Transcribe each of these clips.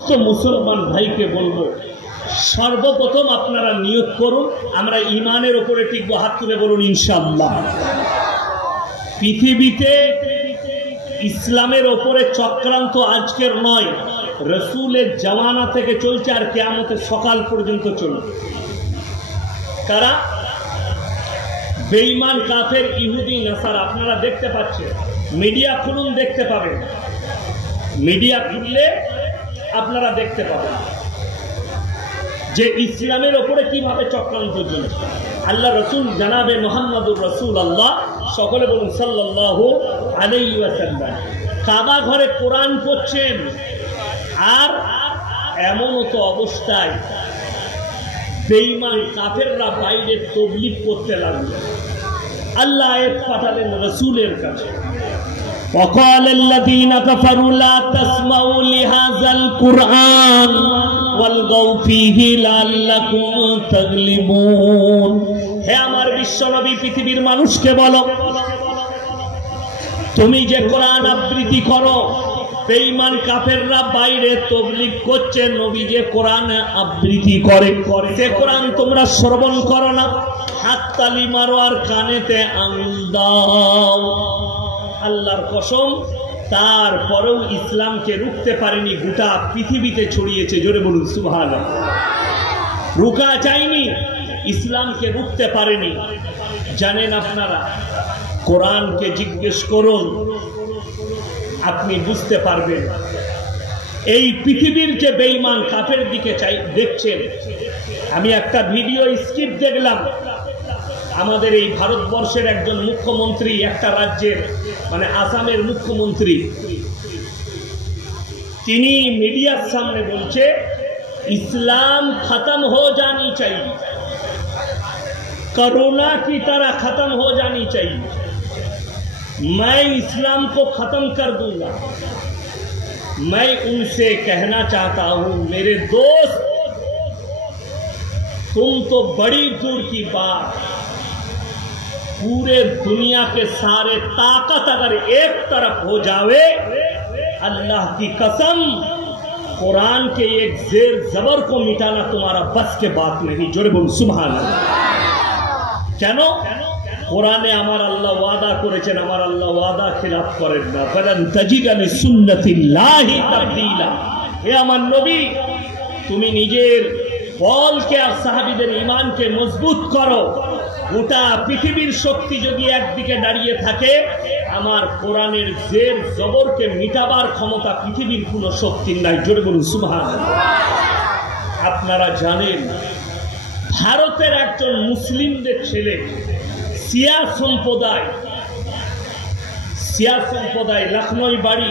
মুসলমান ভাইকে বলবো, সর্বপ্রথম আপনারা নিয়ত করুন আমরা ঈমানের উপরে টিকবো। হাত তুলে বলুন ইনশাআল্লাহ। পৃথিবীতে ইসলামের উপরে চক্রান্ত আজকের নয়, রসুলের জামানা থেকে চলছে আর কিয়ামতের সকাল পর্যন্ত চলবে। কারা? বেঈমান, কাফের, ইহুদি, নাসারা। আপনারা দেখতে পাচ্ছেন, মিডিয়া খুলুন, দেখতে পাবেন। মিডিয়া খুললে আপনারা দেখতে পাবেন যে ইসলামের ওপরে কিভাবে চক্রান্ত চলছে। আল্লাহ রসুল জানাবে মুহাম্মদুর রাসূলুল্লাহ, সকলে বলুন সাল্লাল্লাহু আলাইহি ওয়াসাল্লাম, কাবা ঘরে কোরআন পড়ছেন আর এমন তো অবস্থায় বেঈমান কাফেররা বাইরে তাবলীগ করতে লাগলো। আল্লাহ আয়াত পাঠালেন রাসূলের কাছে, وقال الذين كفروا لا تسمعوا لهذا القرآن والغوا فيه لعلكم تغلبون। হে আমার বিশ্বনবী, পৃথিবীর মানুষকে বলো, তুমি যে কোরআন আবৃত্তি করো, বেঈমান কাফেররা বাইরে তাবলীগ করছে, নবী যে কোরআন আবৃত্তি করে সে কোরআন তোমরা শ্রবণ করো না, হাততালি মারো আর কানেতে আঙুল দাও। আল্লাহর কসম, তারপরেও ইসলামকে রুখতে পারেনি, গোটা পৃথিবীতে ছড়িয়েছে। জোরে বলুন সুবহানাল্লাহ। রুকা যায়নি, ইসলামকে রুখতে পারেনি। জানেন আপনারা, কোরআনকে জিজ্ঞেস করুন, আপনি বুঝতে পারবেন। এই পৃথিবীর যে বেঈমান কাফের দিকে দেখছেন, আমি একটা ভিডিও স্ক্রিপ দেখলাম। আমাদের এই ভারতবর্ষের একজন মুখ্যমন্ত্রী, একটা রাজ্যের মানে আসামের মুখ্যমন্ত্রী, তিনি মিডিয়ার সামনে বলছে ইসলাম खत्म हो जानी चाहिए, कोरोना की तरह खत्म हो जानी चाहिए, मैं इस्लाम को खत्म कर दूंगा। मैं उनसे कहना चाहता हूं, मेरे दोस्त, तुम तो बड़ी दूर की बात, पूरे दुनिया के सारे ताकत अगर एक तरफ हो जावे, अल्लाह की कसम, कुरान के एक जेर जबर को मिटाना तुम्हारा बस के बात नहीं। जोरे बोल सुभान अल्लाह। কেন? কোরআনে আমার আল্লাহ ওয়াদা করেছেন, আমার আল্লাহ ওয়াদা খিলাফ করেন না। ফালান তাজিদা লিসুন্নাতিল্লাহি তাবদীলা। হে আমার নবী, তুমি নিজের বলকে আর সাহাবীদের ঈমানকে মজবুত করো। গোটা পৃথিবীর শক্তি যদি একদিকে দাঁড়িয়ে থাকে, আমার কোরআনের জের জবরকে মিটাবার ক্ষমতা পৃথিবীর কোনো শক্তির নাই। জোরে বলুন সুবহানাল্লাহ। আপনারা জানেন, ভারতের একজন মুসলিমদের ছেলে, শিয়া সম্প্রদায়, লখনৌ বাড়ি,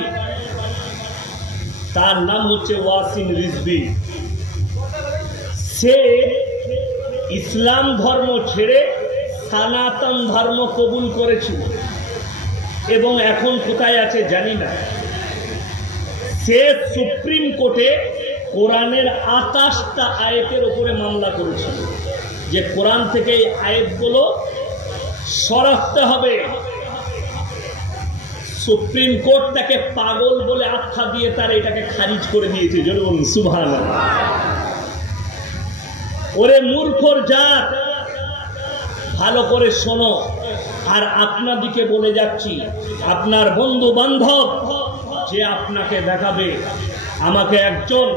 তার নাম হচ্ছে ওয়াসিম রিজভী। সে ইসলাম ধর্ম ছেড়ে সনাতন ধর্ম কবুল করেছিল এবং এখন কোথায় আছে জানি না। সে সুপ্রিম কোর্টে কোরআনের 28টা আয়াতের উপরে মামলা করেছিল যে কোরআন থেকে এই আয়াতগুলো সরাতে হবে। সুপ্রিম কোর্ট তাকে পাগল বলে আখ্যা দিয়ে তার এটাকে খারিজ করে দিয়েছে। জোরে বলুন সুবহানাল্লাহ। ওরে মূর্খর জাত, ভালো করে শোনো। আর আপনাদিকে বলে যাচ্ছি, আপনার বন্ধু বান্ধব যে আপনাকে দেখাবে। আমাকে একজন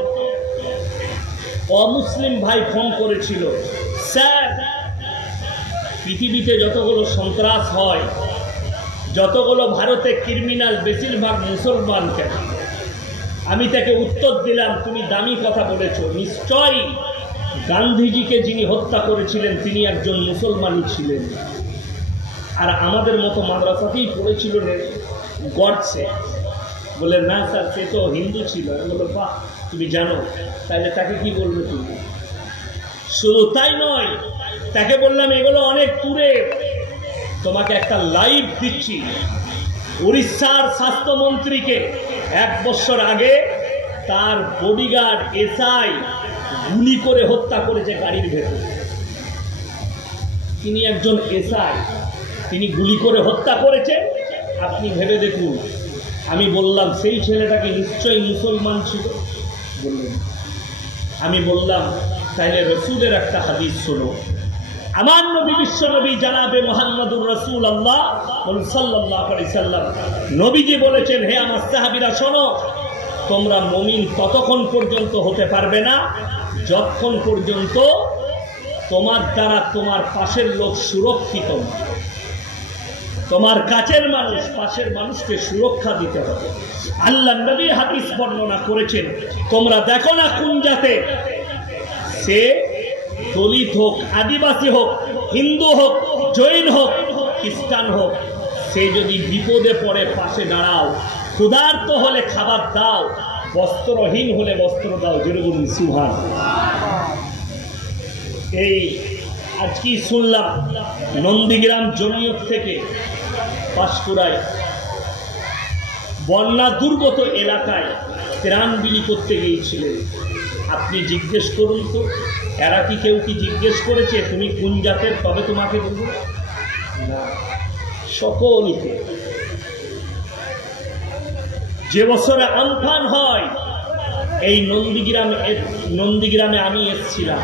অমুসলিম ভাই ফোন করেছিল, স্যার, পৃথিবীতে যতগুলো সন্ত্রাস হয়, যতগুলো ভারতে ক্রিমিনাল, বেশিরভাগ মুসলমান কেন? আমি তাকে উত্তর দিলাম, তুমি দামি কথা বলেছ, নিশ্চয়ই গান্ধীজিকে যিনি হত্যা করেছিলেন তিনি একজন মুসলমানই ছিলেন, আর আমাদের মতো মাদ্রাসাতেই পড়েছিল গডসে। বলে না স্যার, সে তো হিন্দু ছিল। আমি বললাম বাহ, তুমি জানো, তাহলে তাকে কি বলবে তুমি? শুধু তাই নয়, তাকে বললাম এগুলো অনেক দূরে। তোমাকে একটা লাইভ দিচ্ছি। উড়িষ্যার স্বাস্থ্যমন্ত্রীকে 1 বছর আগে তার বডিগার্ড এসআই গুলি করে হত্যা করেছে গাড়ির ভেতরে। তিনি একজন এসআই, তিনি গুলি করে হত্যা করেছে। আপনি ভেবে দেখুন। আমি বললাম সেই ছেলেটাকে নিশ্চয়ই মুসলমান ছিল। বললেন। আমি বললাম তাইলে রসুলের একটা হাদিস শোনো। আমার নবী বিশ্ব নবী জানাবে মুহাম্মদুর রাসূলুল্লাহ সাল্লাল্লাহু আলাইহি সাল্লাম নবীজি বলেছেন, হে আমার সাহাবীরা শোনো, তোমরা মুমিন ততক্ষণ পর্যন্ত হতে পারবে না যতক্ষণ পর্যন্ত তোমার দ্বারা তোমার পাশের লোক সুরক্ষিত, তোমার কাছের মানুষ পাশের মানুষকে সুরক্ষা দিতে হবে। আল্লাহ নবী হাদিস বর্ণনা করেছেন, তোমরা দেখো না কোন জাতে, সে দলিত হোক, আদিবাসী হোক, হিন্দু হোক, জৈন হোক, খ্রিস্টান হোক, সে যদি বিপদে পড়ে পাশে দাঁড়াও, ক্ষুধার্ত হলে খাবার দাও, বস্ত্রহীন হলে বস্ত্র দাও। জোরে বলুন সুবহানাল্লাহ। এই আজকে শুনলাম নন্দীগ্রাম জমিয়ত থেকে পাঁশকুড়ায় বন্যা দুর্গত এলাকায় ত্রাণ বিলি করতে গিয়েছিলেন। আপনি জিজ্ঞেস করুন তো, এরা কি কেউ কি জিজ্ঞেস করেছে তুমি কোন জাতের, তবে তোমাকে বলবো না? সকলকে। যে বছরে আমফান হয়, এই নন্দীগ্রামে আমি এসেছিলাম।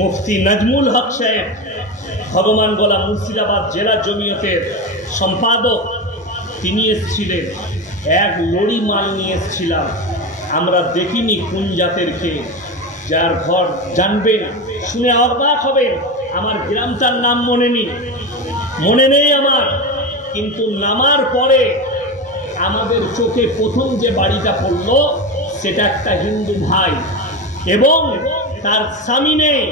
মুফতি নাজমুল হক সাহেব, ভগবান গোলা মুর্শিদাবাদ জেলা জমিয়তের সম্পাদক, তিনি এসেছিলেন। এক লড়ি মাল নিয়ে এসেছিলাম। আমরা দেখিনি কোন জাতের খেয়ে, যার ঘর জানবেন, শুনে অবাক হবেন। আমার গ্রামটার নাম মনে নেই আমার, কিন্তু নামার পরে আমাদের চোখে প্রথম যে বাড়িটা পড়ল সেটা একটা হিন্দু ভাই এবং তার স্বামী নেই,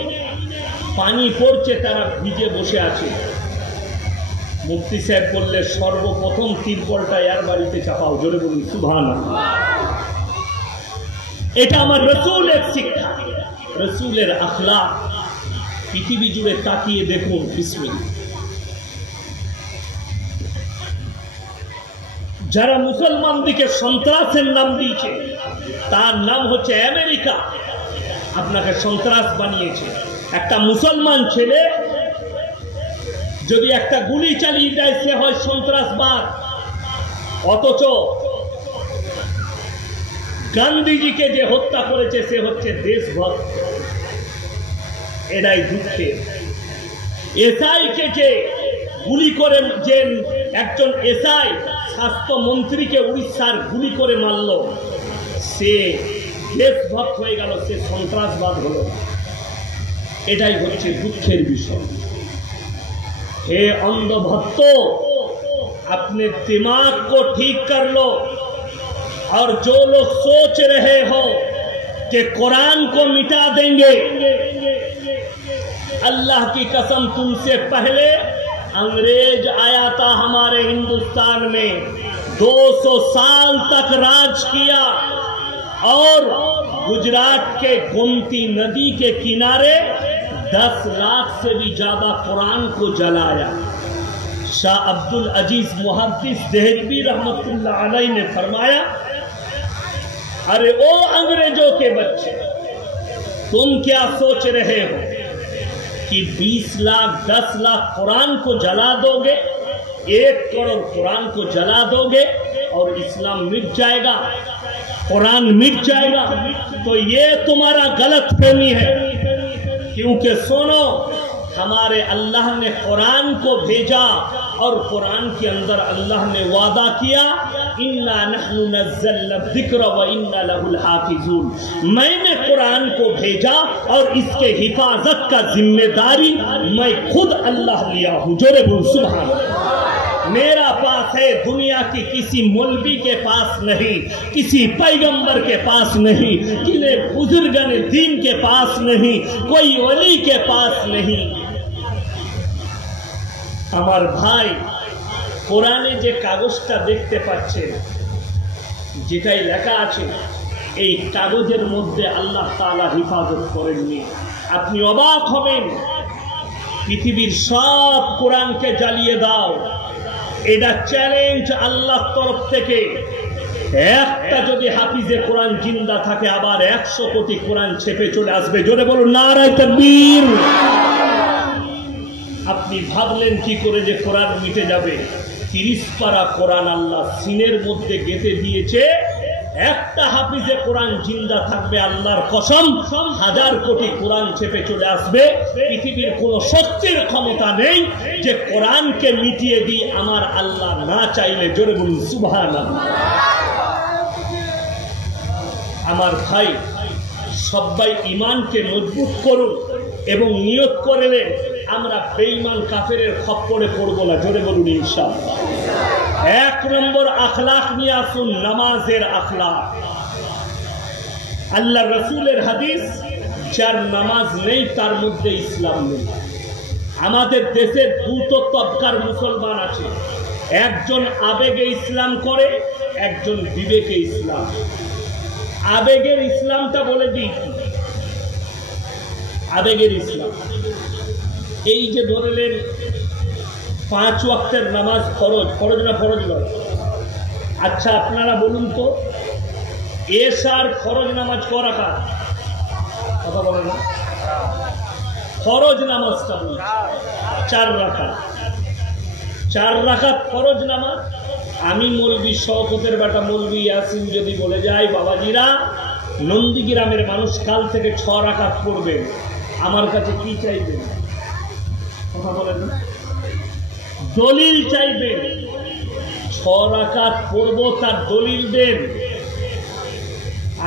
পানি পড়ছে, তারা ভিজে বসে আছে। মুফতি সাহেব বললে সর্বপ্রথম তিরপলটা এর বাড়িতে চাপাও। জোরে বলুন সুবহানাল্লাহ। এটা আমার রসুলের শিক্ষা, রসুলের আখলাক। পৃথিবী জুড়ে তাকিয়ে দেখুন, বিসমিল্লাহ। যারা মুসলমানদিকে সন্ত্রাসের নাম দিয়েছে, তার নাম হচ্ছে আমেরিকা। আপনাকে সন্ত্রাস বানিয়েছে। একটা মুসলমান ছেলে যদি একটা গুলি চালিয়ে দেয়, সে হয় সন্ত্রাসবাদ। অথচ গান্ধীজিকে যে হত্যা করেছে সে হচ্ছে দেশভক্ত। এটাই দুঃখের। এসআইকে যে গুলি করে, যে একজন এসআই স্বাস্থ্যমন্ত্রীকে উড়িষ্যার গুলি করে মারল, সে দেশভক্ত হয়ে গেল, সে সন্ত্রাসবাদ হলো। এটাই হচ্ছে দুঃখের বিষয়। हे अंधभक्तों, अपने दिमाग को ठीक कर लो। और जो लोग सोच रहे हो कि कुरान को मिटा देंगे, अल्लाह की कसम, तुमसे पहले अंग्रेज आया था हमारे हिंदुस्तान में, 200 साल तक राज किया और गुजरात के गोमती नदी के किनारे 10 लाख से भी ज्यादा कुरान को जलाया। शाह अब्दुल अजीज मुहद्दिस देहलवी रहमतुल्लाह अलैह ने फरमाया, अरे ओ अंग्रेजों के बच्चे, तुम क्या सोच रहे हो कि 20 लाख 10 लाख कुरान को जला दोगे, 1 करोड़ कुरान को जला दोगे और इस्लाम मिट जाएगा, कुरान मिट जाएगा? तो ये तुम्हारा गलत फहमी है। क्योंकि सुनो, हमारे अल्लाह ने कुरान को भेजा और कुरान के अंदर अल्लाह ने वादा किया, इन्ना नहनु नज़्ज़लना ज़िक्र व इन्ना लहुल हाफ़िज़ून। मैंने कुरान को भेजा और इसके हिफाजत का जिम्मेदारी मैं खुद अल्लाह लिया हूँ। जोरे बोल सुभान अल्लाह। मेरा पास है, दुनिया की किसी मौलवी के पास नहीं, किसी पैगंबर के पास नहीं, किसी बुजुर्गने दीन के पास नहीं, कोई वली के पास नहीं। আমার ভাই, কোরআনে যে কাগজটা দেখতে পাচ্ছেন, যেটাই লেখা আছে, এই কাগজের মধ্যে আল্লাহ তাআলা হিফাজত করেননি। আপনি অবাক হবেন। পৃথিবীর সব কোরআনকে জ্বালিয়ে দাও, এটা চ্যালেঞ্জ আল্লাহর তরফ থেকে। একটা যদি হাফিজে কোরআন জিন্দা থাকে, আবার 100 কোটি কোরআন ছেপে চলে আসবে। জোরে বলুন নারায়ে তাকবীর। আপনি ভাবলেন কি করে যে কোরআন মিটে যাবে? 30 পারা কোরআন আল্লাহ সিনের মধ্যে গেঁথে দিয়েছে। একটা হাফিজে কোরআন জিন্দা থাকবে, আল্লাহর কসম 1000 কোটি কোরআন চেপে চলে আসবে। পৃথিবীর কোন শক্তির ক্ষমতা নেই যে কোরআনকে মিটিয়ে দিই আমার আল্লাহ না চাইলে। জোরে বলুন সুবহানাল্লাহ। আমার ভাই, সবাই ইমানকে মজবুত করুন এবং নিয়ত করলেন আমরা বেঈমান কাফেরের খপ্পরে পড়ব না। জোরে বলুন ইনশাআল্লাহ। 1 নম্বর আখলাক নিয়ে আসুন, নামাজের আখলাক। আল্লাহ রসুলের হাদিস, যার নামাজ নেই তার মধ্যে ইসলাম নেই। আমাদের দেশের দুটো তবকার মুসলমান আছে, একজন আবেগে ইসলাম করে, একজন বিবেকে ইসলাম। আবেগের ইসলামটা বলে দিই, আবেগের ইসলাম এই যে ধরলেন 5 ওয়াক্তের নামাজ ফরজ, ফরজ না ফরজ নয়? আচ্ছা আপনারা বলুন তো, এশার ফরজ নামাজ ক রাকাত? কথা বলে না, ফরজ নামাজটা বলুন 4 রাকাত। 4 রাকাত ফরজ নামাজ। আমি মৌলবি শওকতের বেটা মৌলবি ইয়াসিন যদি বলে যাই, বাবাজিরা নন্দীগ্রামের মানুষ কাল থেকে 6 রাকাত পড়বেন, আমার কাছে কি চাইবেন? কথা বলেন না, দলিল চাইবেন। 6 রাকাত পড়বো তার দলিল দেন।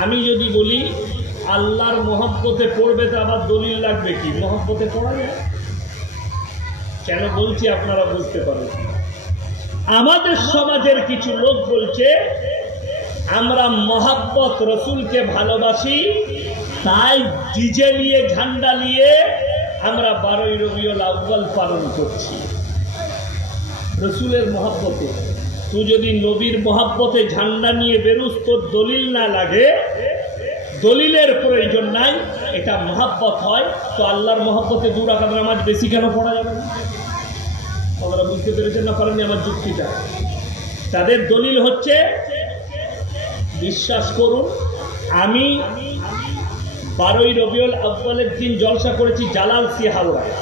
আমি যদি বলি আল্লাহর মহব্বতে পড়বে, তো আবার দলিল লাগবে কি? মহব্বতে পড়া যায়? কেন বলছি আপনারা বুঝতে পারেন। আমাদের সমাজের কিছু লোক বলছে আমরা মহব্বত রসুলকে ভালোবাসি, তাই ডিজে নিয়ে ঝান্ডা নিয়ে আমরা 12ই রবিউল আউয়াল পালন করছি। রসুলের মহব্বতে তুই যদি নবীর মহব্বতে ঝান্ডা নিয়ে বেরুস, তোর দলিল না লাগে, দলিলের প্রয়োজন নাই, এটা মহব্বত হয়, তো আল্লাহর মহব্বতে 2 রাকাত নামাজ বেশি কেন পড়া যাবে না? আপনারা বুঝতে পেরেছেন না পারেননি আমার যুক্তিটা? তাদের দলিল হচ্ছে, বিশ্বাস করুন আমি 12ই রবিউল আউয়ালের দিন জলসা করেছি জালালসি হাওড়ায়।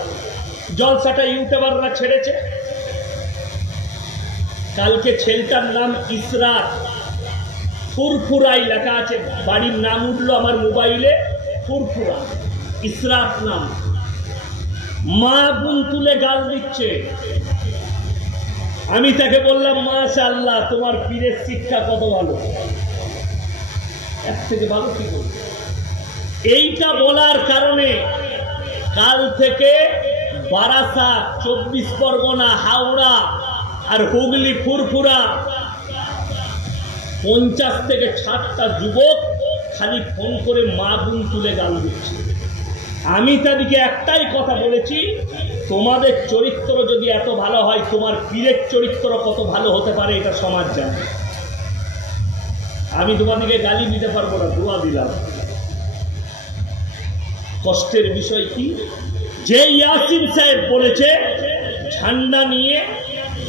জলসাটা ইউটিউবাররা ছেড়েছে। কালকে ছেলেটার নাম ইসরাত, ফুরফুরাই লেখা আছে, বাড়ির নাম উঠলো আমার মোবাইলে, ফুরফুরা, ইসরাত নাম। মা বোন তুলে গাল দিচ্ছে। আমি তাকে বললাম, মাশাআল্লাহ তোমার পীরের শিক্ষা কত ভালো, এর থেকে ভালো কি বলবো? এইটা বলার কারণে কাল থেকে বারাসাত, 24 পরগনা, হাওড়া আর হুগলি ফুরফুরা 50 থেকে 60টা যুবক খালি ফোন করে মা বোন তুলে গাল দিচ্ছে। আমি তাদেরকে একটাই কথা বলেছি, তোমাদের চরিত্র যদি এত ভালো হয়, তোমার পীরের চরিত্র কত ভালো হতে পারে এটা সমাজ জানে। আমি তোমাদেরকে গালি দিতে পারবো না, দোয়া দিলাম। কষ্টের বিষয় কি, যে ইয়াসিন সাহেব বলেছে ঝান্ডা নিয়ে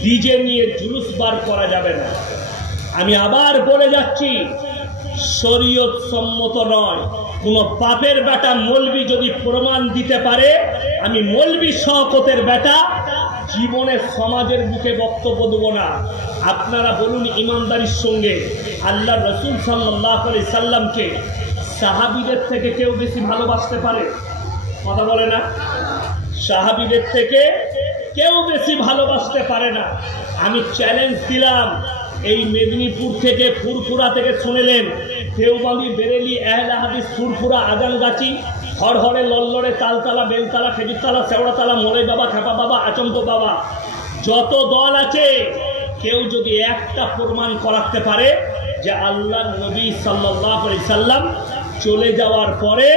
ডিজে নিয়ে জুলুস বার করা যাবে না, আমি আবার বলে যাচ্ছি শরীয়ত সম্মত নয়। কোন বাপের বেটা মৌলবি যদি প্রমাণ দিতে পারে, আমি মৌলবি শওকতের বেটা জীবনে সমাজের মুখে বক্তব্য দেব না। আপনারা বলুন ইমানদারির সঙ্গে, আল্লাহ রসুল সাল্লাল্লাহু আলাইহি সাল্লামকে সাহাবীদের থেকে কেউ বেশি ভালোবাসতে পারে? কথা বলে না, সাহাবীদের থেকে কেউ বেশি ভালোবাসতে পারে না। আমি চ্যালেঞ্জ দিলাম, এই মেদিনীপুর থেকে ফুরফুরা থেকে শুনেলেন, দেওবন্দি, বেরেলি, আহলে হাদিস, ফুরফুরা, আজানগাছি, হরহরে, লল্লরে, তালতলা, বেলতলা, খেজুরতলা, শেওড়াতলা, মোড়ে বাবা, খেপা বাবা, আচম্প বাবা, যত দল আছে, কেউ যদি একটা প্রমাণ করাতে পারে যে আল্লাহ নবী সাল্লাল্লাহু আলাইহি সাল্লাম চলে যাওয়ার পরে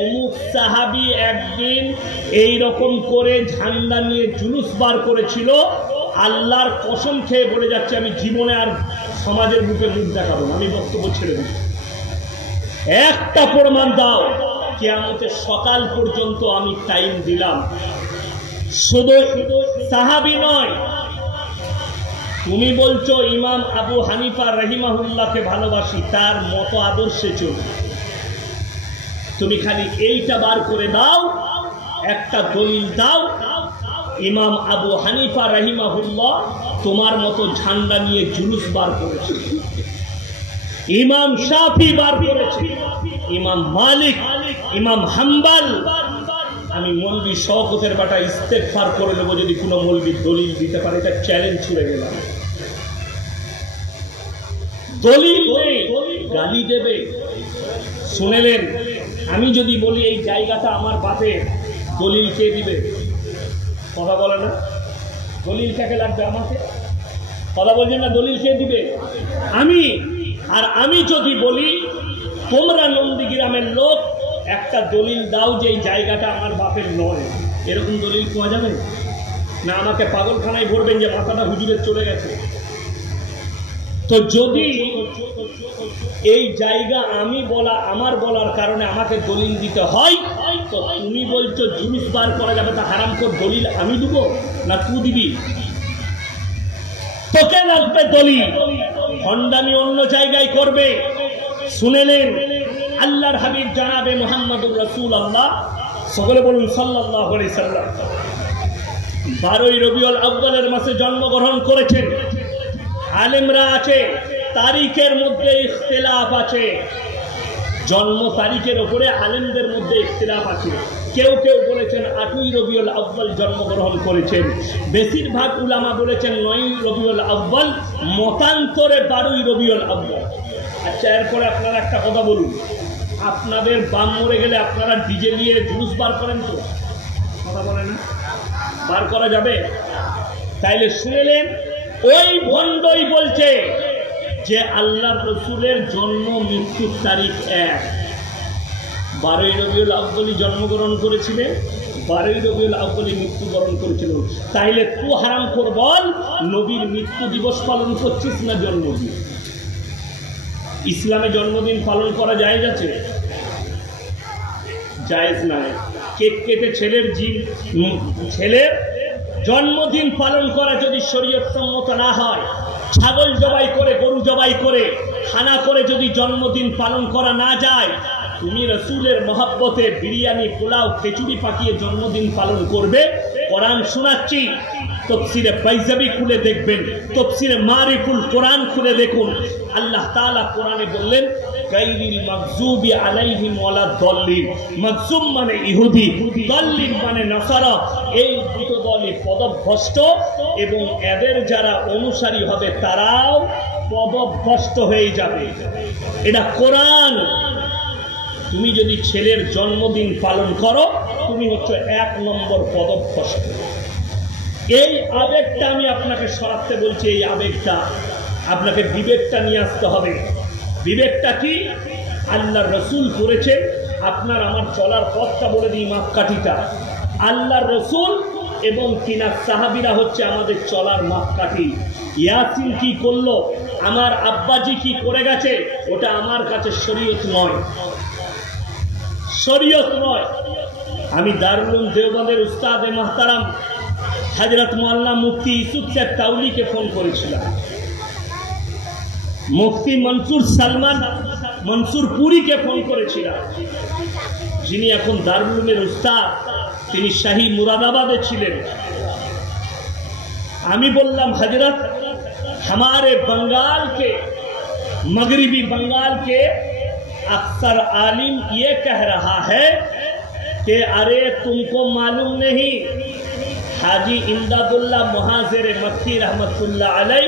অমুক সাহাবী একদিন এই রকম করে ঝান্ডা নিয়ে জুলুস বার করেছিল, আল্লাহর কসম খেয়ে বলে যাচ্ছে আমি জীবনে আর সমাজের মুখে মুখ দেখাবো না, আমি বক্তব্য ছেড়ে দিই। একটা প্রমাণ দাও, কিয়ামতের সকাল পর্যন্ত আমি টাইম দিলাম। শুধু সাহাবী নয়, তুমি বলছো ইমাম আবু হানিফা রাহিমাহুল্লাহকে ভালোবাসি, তার মতো আদর্শে চলি। তুমি খালি এইটা বার করে দাও, একটা দলিল দাও, ইমাম আবু হানিফা রাহিমাহুল্লাহ তোমার মতো ঝান্ডা নিয়ে জুলুস বার করেছে। ইমাম শাফি বার করেছে, ইমাম মালিক, ইমাম হাম্বল। আমি মৌলবি শওকতের বাটা ইস্তেগফার করে নেবো যদি কোনো মৌলবি দলিল দিতে পারে, এটা চ্যালেঞ্জ ছুড়ে গেলাম। দলিল নেই, গালি দেবে। শুনেলেন, আমি যদি বলি এই জায়গাটা আমার বাপের, দলিল কে দিবে? কথা বলে না, দলিল কাকে লাগবে? আমাকে। কথা বলছেন না, দলিল কে দিবে? আমি। আর আমি যদি বলি তোমরা নন্দীগ্রামের লোক, একটা দলিল দাও যে এই জায়গাটা আমার বাপের নয়, এরকম দলিল পাওয়া যাবে না? আমাকে পাগলখানায় ভরবেন যে মাথাটা হুজুরের চলে গেছে। তো যদি এই জায়গা আমি বলা, আমার বলার কারণে আমাকে দলিল দিতে হয়, তো তুমি বলছো জিনিস বার করা যাবে, তা হারাম কর দলিল আমি দিব না তুই দিবি? তোকে লাগবে দলিল, ভণ্ডামি অন্য জায়গায় করবে। শুনেলেন, আল্লাহর হাবিব জানাবে মুহাম্মদুর রাসূলুল্লাহ, সকলে বলুন সাল্লাল্লাহু আলাইহি সাল্লাম, 12ই রবিউল আউয়ালের মাসে জন্মগ্রহণ করেছেন। আলেমরা আছে, তারিখের মধ্যে ইখতিলাফ আছে, জন্ম তারিখের উপরে আলেমদের মধ্যে ইখতিলাফ আছে। কেউ কেউ বলেছেন 8ই রবিউল আউয়াল জন্মগ্রহণ করেছেন, বেশিরভাগ উলামা বলেছেন 9ই রবিউল আউয়াল, মতান্তরে 12ই রবিউল আউয়াল। আচ্ছা, এরপরে আপনারা একটা কথা বলুন, আপনাদের বাম মরে গেলে আপনারা ডিজে নিয়ে জুলুস বার করেন তো? কথা বলে না, বার করা যাবে? তাইলে শুনেলেন, ওই ভণ্ডই বলছে যে আল্লাহর রাসূলের জন্ম মৃত্যুর তারিখ এক। 12ই রবিউল আউয়ালে জন্মগ্রহণ করেছিলেন, 12ই রবিউল আউয়ালে মৃত্যুবরণ করেছিলেন। তাইলে তুই হারাম কর বল, নবীর মৃত্যু দিবস পালন করছিস না জন্মদিন? ইসলামে জন্মদিন পালন করা জায়েজ আছে? জায়েজ নাই। কেক কেটে ছেলের জন্মদিন পালন করা যদি শরীয়ত সম্মত না হয়, ছাগল জবাই করে, গরু জবাই করে, খানা করে যদি জন্মদিন পালন করা না যায়, তুমি রাসূলের মহব্বতে বিরিয়ানি, পোলাও, খিচুড়ি পাকিয়ে জন্মদিন পালন করবে? কোরআন শোনাচ্ছি, তাফসীরে বাইজাবি খুলে দেখবেন, তাফসীরে মারিফুল কোরআন খুলে দেখুন। আল্লাহ তাআলা কোরআনে বললেন, গায়রিল মাগযুবি আলাইহিম ওয়ালাদ দাল্লিন। মাগযুব মানে ইহুদি, দাল্লিন মানে নাসারা। এই দুটো দলই পদভ্রষ্ট, এবং এদের যারা অনুসারী হবে তারাও পদভ্রষ্ট হয়ে যাবে। এটা কোরআন। তুমি যদি ছেলের জন্মদিন পালন করো, তুমি হচ্ছে 1 নম্বর পদভ্রষ্ট। এই আবেগটা আমি আপনাকে সরাতে বলছি, এই আবেগটা আপনাকে বিবেকটা নিয়ে আসতে হবে। বিবেকটা কি? আল্লাহর রাসূল করেছেন, আপনার আমার চলার পথটা বলে দিই, মাপকাঠিটা। আল্লাহর রাসূল এবং তিনার সাহাবীরা হচ্ছে আমাদের চলার মাপকাঠি। ইয়াসিন কি করলো, আমার আব্বাজি কি করে গেছে, ওটা আমার কাছে শরীয়ত নয়, শরীয়ত নয়। আমি দারুল উলুম দেওবন্দের উস্তাদে মুহতারাম হযরত মাওলানা মুফতি ইউসুফ সাহেব তাওলিকে ফোন করেছিলাম। মুফতি মনসুর সালমান মনসুরপুরীকে ফোন করেছিলাম, যিনি এখন দারুল উলুমের উস্তাদ, তিনি শাহী মুরাদাবাদে ছিলেন। আমি বললাম, হযরত हमारे बंगाल के, मगरिबी बंगाल के अक्सर आलिम ये कह रहा है कि अरे तुमको मालूम नहीं, हाजी इमदादुल्लाह मुहाजिर मक्की रहमतुल्लाह अलैह,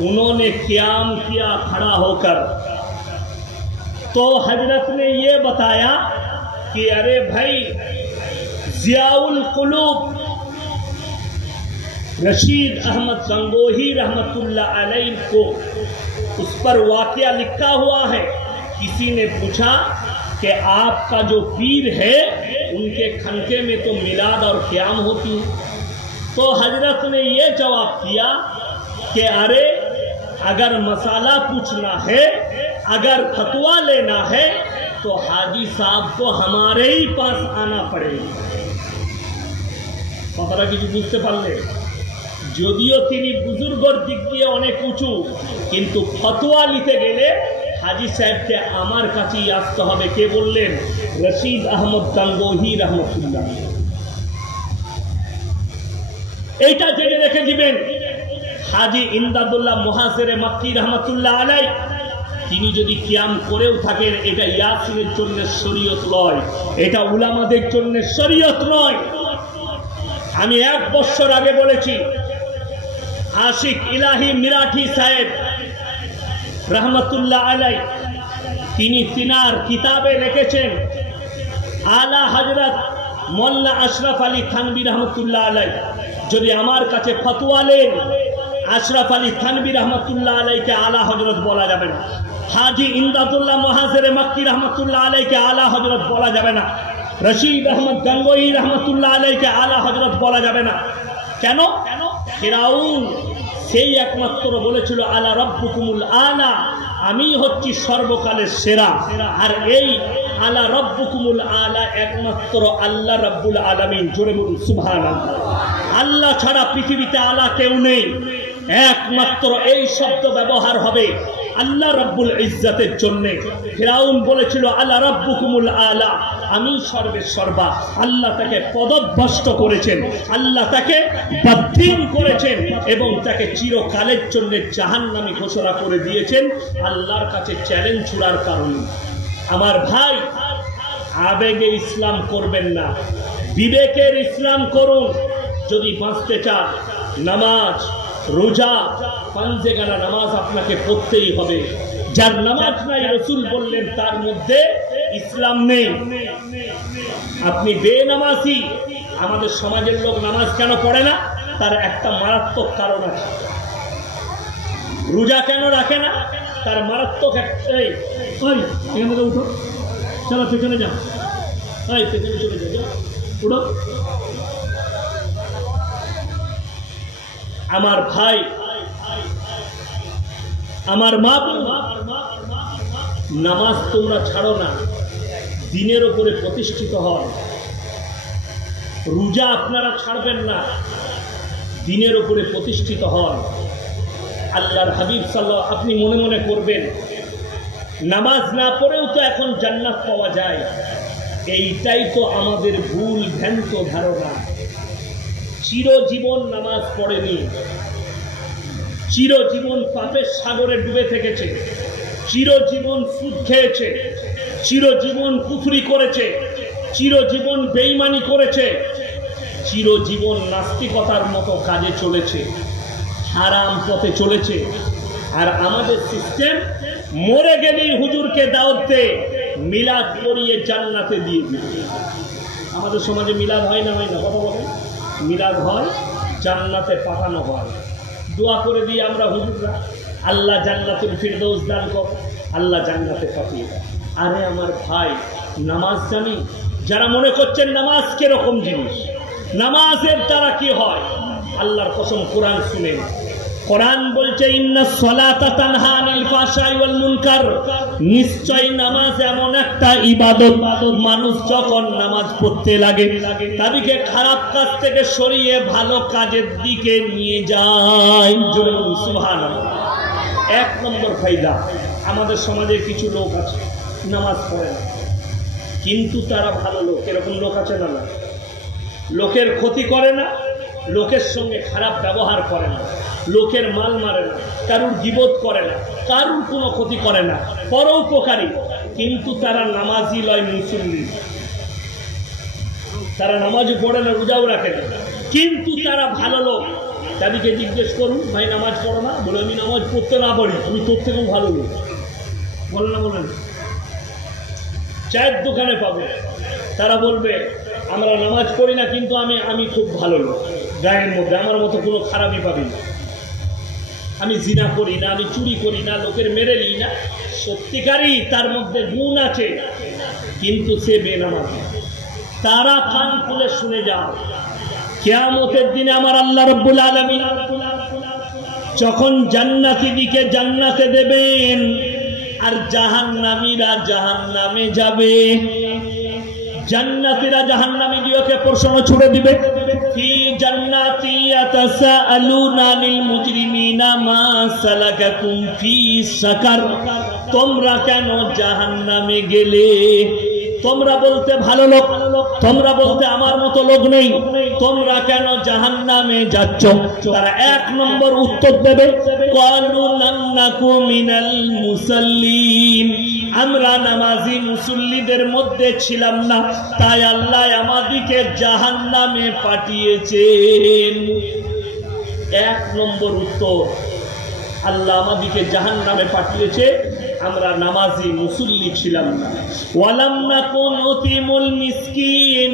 उन्होंने क़याम किया खड़ा होकर। तो हजरत ने ये बताया कि अरे भाई, ज़ियाउल कुलूब रशीद अहमद गंगोही रहमतुल्लाह अलैह को उस पर वाक़या लिखा हुआ है। किसी ने पूछा कि आपका जो पीर है, उनके खनके में तो मिलाद और क़याम होती है। तो हजरत ने ये जवाब दिया कि अरे, अगर मसाला पूछना है, अगर फतवा लेना है, तो हाजी साहब को हमारे ही पास आना पड़ेगा। কথাটা কিছু বুঝতে পারলে? যদিও তিনি বুজুর্গর দিক দিয়ে অনেক উঁচু, কিন্তু ফতোয়া নিতে গেলে হাজি সাহেবকে আমার কাছেই আসতে হবে। কে বললেন? রশিদ আহমদ গাঙ্গোহী রহমতুল্লাহ। এইটা জেনে রেখে দিবেন, হাজি ইমদাদুল্লাহ মুহাজির মক্কি রহমতুল্লাহ আলাইহ তিনি যদি কিয়াম করেও থাকেন, এটা ইয়াসিনের জন্য শরীয়ত নয়, এটা উলামাদের জন্য শরীয়ত নয়। আমি 1 বছর আগে বলেছি, আশিক ইলাহি মিরাঠি সাহেব রহমতুল্লাহ আলাইহি, তিনি তিনার কিতাবে লিখেছেন, আলা হযরত মোল্লা আশরাফ আলী থানভী রহমতুল্লাহ আলাইহি যদি আমার কাছে ফতোয়া নেন, আশরাফ আলী থানভী রহমতুল্লাহ আলাইহিকে আলা হযরত বলা যাবে না, হাজি ইমদাদুল্লাহ মুহাজিরে মক্কি রহমতুল্লাহ আলাইহিকে আলা হযরত বলা যাবে না, রশিদ আহমদ গঙ্গোহী রহমতুল্লাহ আলাইহিকে আলা হযরত বলা যাবে না। কেন? ফিরাউন সেই একমাত্র বলেছিল আলা রাব্বুকুমুল আলা, আমি হচ্ছি সর্বকালের সেরা। আর এই আলা রাব্বুকুমুল আলা একমাত্র আল্লাহ রাব্বুল আলামিন। জোরে বলুন সুবহানাল্লাহ। আল্লাহ ছাড়া পৃথিবীতে আলা কেউ নেই, একমাত্র এই শব্দ ব্যবহার হবে আল্লাহ রাব্বুল ইজ্জতের জন্য। ফিরাউন বলেছিল আলা রাব্বুকুমুল আলা, আমি সর্বেসর্বা। আল্লাহ তাকে পদভ্রষ্ট করেছেন, আল্লাহ তাকে বাদদিন করেছেন এবং তাকে চিরকালের জন্য জাহান্নামী ঘোষণা করে দিয়েছেন আল্লাহর কাছে চ্যালেঞ্জ ছুড়ার কারণে। আমার ভাই, আবেগে ইসলাম করবেন না, বিবেকের ইসলাম করুন। যদি বাঁচতে চান, নামাজ, রোজা, পাঞ্জেগানা নামাজ আপনাকে পড়তেই হবে। যার নামাজ নাই, রাসূল বললেন তার মধ্যে ইসলাম নেই। আপনি বেনামাজি। আমাদের সমাজের লোক নামাজ কেন পড়ে না? তার একটা মারাত্মক কারণ আছে। রোজা কেন রাখে না? তার মারাত্মক এখান থেকে উঠো, চলো পেছনে যাও, পেছনে চলে যাও, উঠো। আমার ভাই, আমার মা, নামাজ তোমরা ছাড়ো না, দিনের উপরে প্রতিষ্ঠিত হন। রোজা আপনারা ছাড়বেন না, দিনের উপরে প্রতিষ্ঠিত হন। আল্লাহর হাবিব সাল্লাল্লাহু, আপনি মনে মনে করবেন নামাজ না পড়েও তো এখন জান্নাত পাওয়া যায়। এইটাই তো আমাদের ভুল ভ্রান্ত ধারণা। চিরজীবন নামাজ পড়েনি, চিরজীবন পাপের সাগরে ডুবে থেকেছে, চিরজীবন সুদ খেয়েছে, চিরজীবন কুফরি করেছে, চিরজীবন বেঈমানি করেছে, চিরজীবন নাস্তিকতার মতো কাজে চলেছে, হারাম পথে চলেছে। আর আমাদের সিস্টেম মরে গেলেই হুজুরকে দাওয়াত দেয়, মিলাদ করিয়ে জান্নাতে দিয়ে দিবে। আমাদের সমাজে মিলাদ হয় না? হয় না? কথা বলেন। মিলাদ হয়, জান্নাতে পাঠানো হয়। দোয়া করে দিই আমরা হুজুররা, আল্লাহ জান্নাতুল ফিরদৌস দান কর, আল্লাহ জান্নাতে পাঠিয়ে দেয়। আরে আমার ভাই, নামাজ জানি যারা মনে করছেন নামাজ কিরকম জিনিস, নামাজের দ্বারা কি হয়? আল্লাহর কসম, কোরআন শুনেন। কোরআন বলছে ইন্নাস সালাতা তানহা আনিল ফাহশাই ওয়াল মুনকার, নিশ্চয় নামাজ এমন একটা ইবাদত, মানুষ যখন নামাজ পড়তে লাগে তাদেরকে খারাপ কাজ থেকে সরিয়ে ভালো কাজের দিকে নিয়ে যায়। জোরে বলুন সুবহানাল্লাহ। 1 নম্বর ফায়দা, আমাদের সমাজে কিছু লোক আছে নামাজ পড়ে না, কিন্তু তারা ভালো লোক। এরকম লোক আছে না? না, লোকের ক্ষতি করে না, লোকের সঙ্গে খারাপ ব্যবহার করে না, লোকের মাল মারে না, কারুর গীবত করে না, কারুর কোনো ক্ষতি করে না, পরোপকারী। কিন্তু তারা নামাজি লয়, মুসলিম। তারা নামাজও পড়ে না, রোজাও রাখে না, কিন্তু তারা ভালো লোক। তাদেরকে জিজ্ঞেস করুন, ভাই নামাজ পড়ো না? বলে আমি নামাজ পড়তে না পারি, আমি তোর থেকেও ভালো লোক। বলে না? বলেন। চায়ের দোকানে পাবে, তারা বলবে আমরা নামাজ পড়ি না, কিন্তু আমি খুব ভালো লোক, গায়ের মধ্যে আমার মতো কোনো খারাপই পাবি না, আমি জিনা করি না, আমি চুরি করি না, লোকের মেরে নিই না। সত্যিকারই তার মধ্যে গুণ আছে, কিন্তু সে বেনামাজি। তারা কান খুলে শুনে যাও, কিয়ামতের দিনে আমার আল্লাহ রাব্বুল আলামিন যখন জান্নাতীদেরকে জান্নাতে দেবেন আর জাহান্নামীরা জাহান্নামে যাবে, জান্নাতীরা জাহান্নামীদেরকে প্রশ্ন ছুড়ে দিবে, ফি জান্নাতি ইয়াতাসাআলুনা আনিল মুজরিমিনা মা সালাকাকুম ফি সাকার, তোমরা কেন জাহান্নামে গেলে? তোমরা বলতে ভালো লোক, তোমরা বলতে আমার মতো লোক নেই, তোমরা কেন জাহান্নামে যাচ্ছ? তারা এক নম্বর উত্তর দেবে, ক্বালু লাম নাকু মিনাল মুসাল্লিন, আমরা নামাজি মুসল্লিদের মধ্যে ছিলাম না, তাই আল্লাহ আমাদেরকে জাহান্নামে পাঠিয়েছেন। এক নম্বর উত্তর, আল্লাহ আমাদেরকে জাহান্নামে পাঠিয়েছে, আমরা নামাজি মুসল্লি ছিলাম না। ওয়ালাম নাকুন উতিমুল মিসকিন,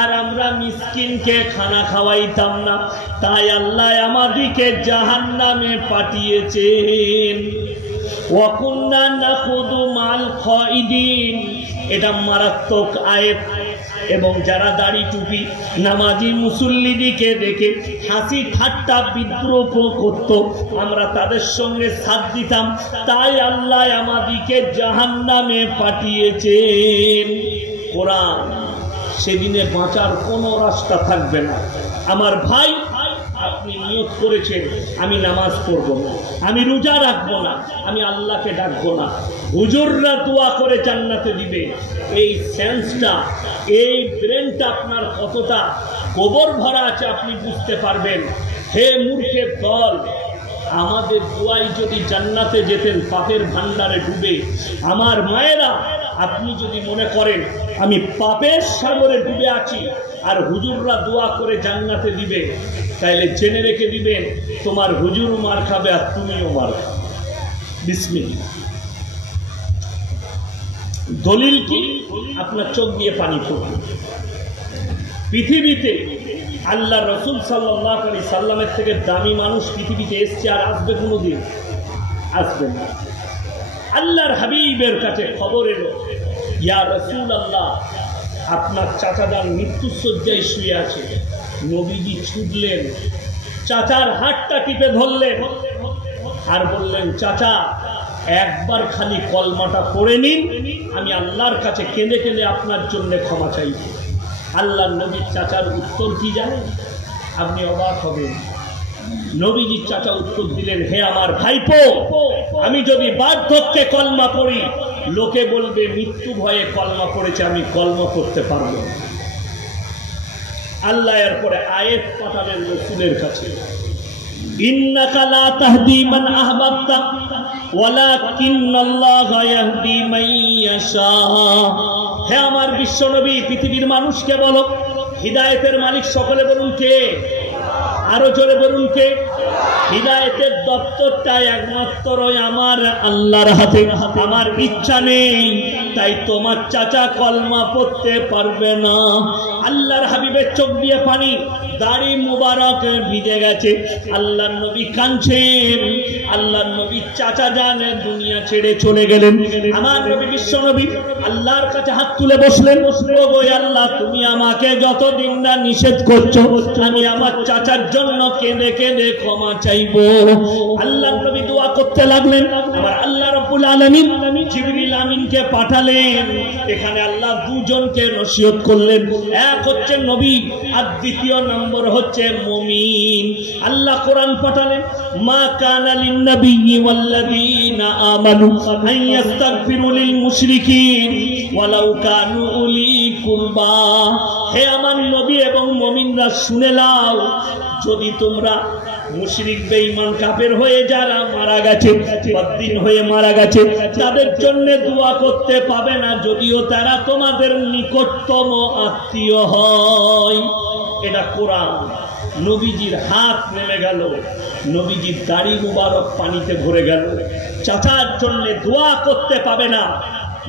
আর আমরা মিসকিনকে খানা খাওয়াইতাম না, তাই আল্লাহ আমাদেরকে জাহান্নামে পাঠিয়েছেন। ওয়া কুননা নাখুদু মাল খাইদিন, এটা মারাত্মক আয়াত। এবং যারা দাড়ি টুপি নামাজি মুসল্লিদিকে দেখে হাসি ঠাট্টা বিদ্রোহ করত, আমরা তাদের সঙ্গে সাথ দিতাম, তাই আল্লাহ আমাদেরকে জাহান্নামে পাঠিয়েছেন। কোরআন, সেদিনে বাঁচার কোনো রাস্তা থাকবে না। আমার ভাই, আপনি নিয়ত করেছেন আমি নামাজ পড়ব না, আমি রোজা রাখবো না, আমি আল্লাহকে ডাকবো না, হুজুররা দোয়া করে জান্নাতে দিবে। এই সেন্সটা, এই ব্রেনটা আপনার কতটা গোবর ভরা আছে আপনি বুঝতে পারবেন। হে মূর্খের দল, আমাদের দোয়াই যদি জান্নাতে যেতেন পাপের ভান্ডারে ডুবে, আমার মায়েরা, আপনি যদি মনে করেন আমি পাপের সাগরে ডুবে আছি আর হুজুররা দোয়া করে জান্নাতে দিবে, তাইলে জেনে রেখে দিবেন তোমার হুজুর মার খাবে আর তুমিও মার খাবে। বিসমিল্লাহ। দলিল কি? আপনার চোখ দিয়ে পানি পড়বে। পৃথিবীতে আল্লাহ রসুল সাল্লাল্লাহু আলাইহি সাল্লামের থেকে দামি মানুষ পৃথিবীতে এসছে আর আসবে কোনোদিন? আসবে না। আল্লাহর হাবিবের কাছে খবর এলো, ইয়া রাসূলুল্লাহ, আপনার চাচাদার মৃত্যুশয্যায় শুয়ে আছে। নবীজি ছুটলেন, চাচার হাতটা টিপে ধরলেন আর বললেন, চাচা একবার খালি কলমাটা পড়ে নিন, আমি আল্লাহর কাছে কেঁদে কেঁদে আপনার জন্য ক্ষমা চাইব। আল্লাহর নবীর চাচার উত্তর কি জানেন? আপনি অবাক হবেন। নবীজির চাচা উত্তর দিলেন, হে আমার ভাইপো, আমি যদি বার্ধক্যে কলমা পড়ি, লোকে বলবে মৃত্যু ভয়ে কলমা পড়েছে, আমি কলমা পড়তে পারবো না। আল্লাহ এরপরে আয়াত পাঠালেন রাসূলের কাছে, ইন্নাকা লা তাহদি মান আহবাবতা ওয়ালাকিন্নাল্লাহা ইয়াহদি মান ইয়াশা। হে আমার বিশ্বনবী, পৃথিবীর মানুষকে বলো, হিদায়াতের মালিক সকলে বলুন কে? আরো জোরে বলুন কে? হিদায়াতের দপ্তরটা একমাত্র আমার আল্লাহর হাতে। আমার ইচ্ছা নেই, তাই তোমার চাচা কলমা পড়তে পারবে না। আল্লাহর হাবিবের চোখ দিয়ে পানি, দাড়ি মুবারক ভিজে গেছে। আল্লাহর নবী কাঁদছেন। আল্লাহর নবী চাচা জানে দুনিয়া ছেড়ে চলে গেলেন। আমার নবী বিশ্ব নবী আল্লাহর কাছে হাত তুলে বসলেন, ওগো আল্লাহ, তুমি আমাকে যতদিন না নিষেধ করছো, আমি আমার চাচার জন্য কেঁদে কেঁদে ক্ষমা চাইবো। আল্লাহর নবী দোয়া করতে লাগলেন। আমার আল্লাহ রাব্বুল আলামিন জিবরিল আমিনকে পাঠালেন। এখানে আল্লাহ দুজনকে নসিহত করলেন, এক হচ্ছে নবী আর দ্বিতীয় নম্বর হচ্ছে মুমিন। আল্লাহ কোরআন পাঠালেন, মা কানা লিন নাবিয়্যি ওয়াল্লাযীনা আমানু আন ইস্তাগফিরু লিল মুশরিকিন ওয়ালাউ কানু উলি কুরবা। হে আমার নবী এবং মুমিনরা শুনে নাও, যদি তোমরা মুশরিক বেঈমান কাফের হয়ে যারা মারা গেছে, বদ্দিন হয়ে মারা গেছে, তাদের জন্য দোয়া করতে পাবে না, যদিও তারা তোমাদের নিকটতম আত্মীয় হয়। এটা কোরআন। নবীজির হাত নেমে গেল, নবীজির দাড়ি মুবারক পানিতে ভরে গেল। চাচার জন্য দোয়া করতে পাবে না,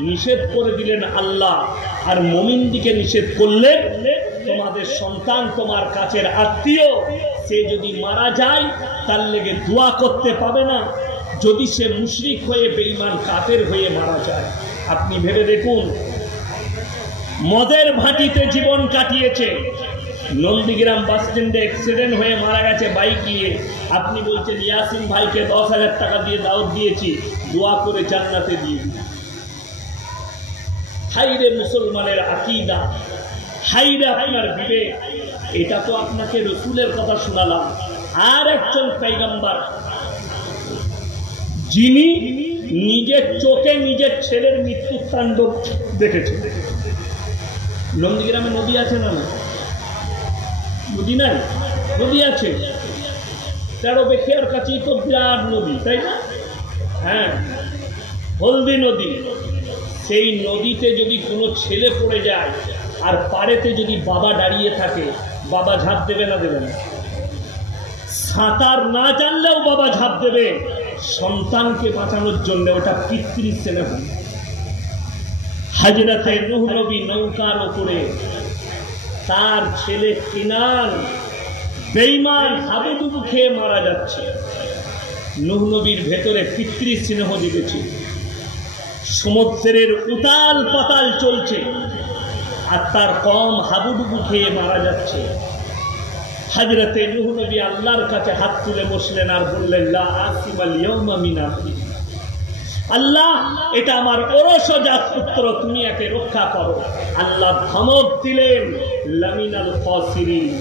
নিষেধ করে দিলেন আল্লাহ। আর মুমিন দিকে নিষেধ করলেন, তোমাদের সন্তান তোমার কাছের আত্মীয়, সে যদি মারা যায় তার লেগে দোয়া করতে পাবে না, যদি সে মুশরিক হয়ে বেঈমান কাফের হয়ে মারা যায়। আপনি ভেবে দেখুন, মদের ভাটিতে জীবন কাটিয়েছে, নন্দীগ্রাম বাস স্ট্যান্ডে অ্যাক্সিডেন্ট হয়ে মারা গেছে বাইক নিয়ে। আপনি বলছেন ইয়াসিন ভাইকে 10,000 টাকা দিয়ে দাওয়াত দিয়েছি, দোয়া করে জান্নাতে দিয়ে দিই। হাইরে মুসলমানের আকীদা, হাইরে আপনার বিবেক। এটা তো আপনাকে রাসূলের কথা শোনালাম। আর একজন পয়গম্বর, যিনি নিজের চোখে নিজের ছেলের মৃত্যু তাণ্ডব দেখেছেন। নন্দীগ্রামে নদী আছে না? না, নদী নাই? নদী আছে। 13 বেখিয়ার কাছেই তো বিরাট নদী, তাই না? হ্যাঁ, হলদি নদী। সেই নদীতে যদি কোনো ছেলে পড়ে যায় আর পাড়েতে যদি বাবা দাঁড়িয়ে থাকে, বাবা ঝাঁপ দেবে না দেবে না? সাঁতার না জানলেও বাবা ঝাঁপ দেবে সন্তানকে বাঁচানোর জন্য। ওটা পিতৃ স্নেহ। হযরতে নূহ নবী নৌকার উপরে, তার ছেলে কিনান বেঈমান হাবুডুবু খেয়ে মারা যাচ্ছে। নূহ নবীর ভেতরে পিতৃ স্নেহ জেগেছে। সমুদ্রের উতাল পাতাল চলছে আর তার কম হাবুডুবু খেয়ে মারা যাচ্ছে। হযরতে নূহ নবী আল্লাহর কাছে হাত তুলে বসলেন আর বললেন, লা আসিমাল ইয়াউমা মিন আমরি। আল্লাহ, এটা আমার ওরসজাত পুত্র, তুমি একে রক্ষা করো। আল্লাহ ধমক দিলেন, লামিনাল খাসিরিন।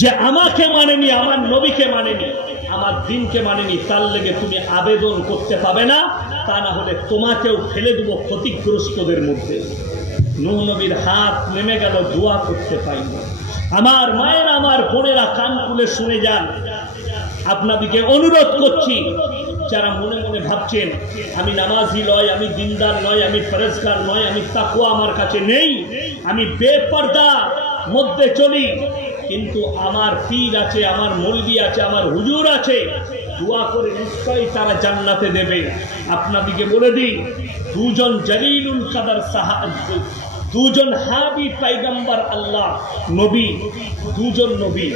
যে আমাকে মানেনি, আমার নবীকে মানেনি, আমার দিনকে মানেনি, তার লেগে তুমি আবেদন করতে পাবে না, তা না হলে তোমাকেও ফেলে দেবো ক্ষতিগ্রস্তদের মধ্যে। নূহ নবীর হাত নেমে গেল, দোয়া করতে পাইনি। আমার মায়েরা, আমার বোনেরা, কান খুলে শুনে যান। আপনাদেরকে অনুরোধ করছি, যারা মনে মনে ভাবছেন আমি নামাজি নয়, আমি দিনদার নয়, আমি ফরজগার নয়, আমি তাকওয়া আমার কাছে নেই, আমি বেপরদা মধ্যে চলি, কিন্তু আমার পীর আছে, আমার মৌলবি আছে, আমার হুজুর আছে, দোয়া করে নিশ্চয়ই তারা জান্নাতে দেবে। আপনাদেরকে বলে দিই, দুজন জলিলুল কদর সাহাবী, দুজন হাবি পয়গম্বর আল্লাহ নবী, দুজন নবী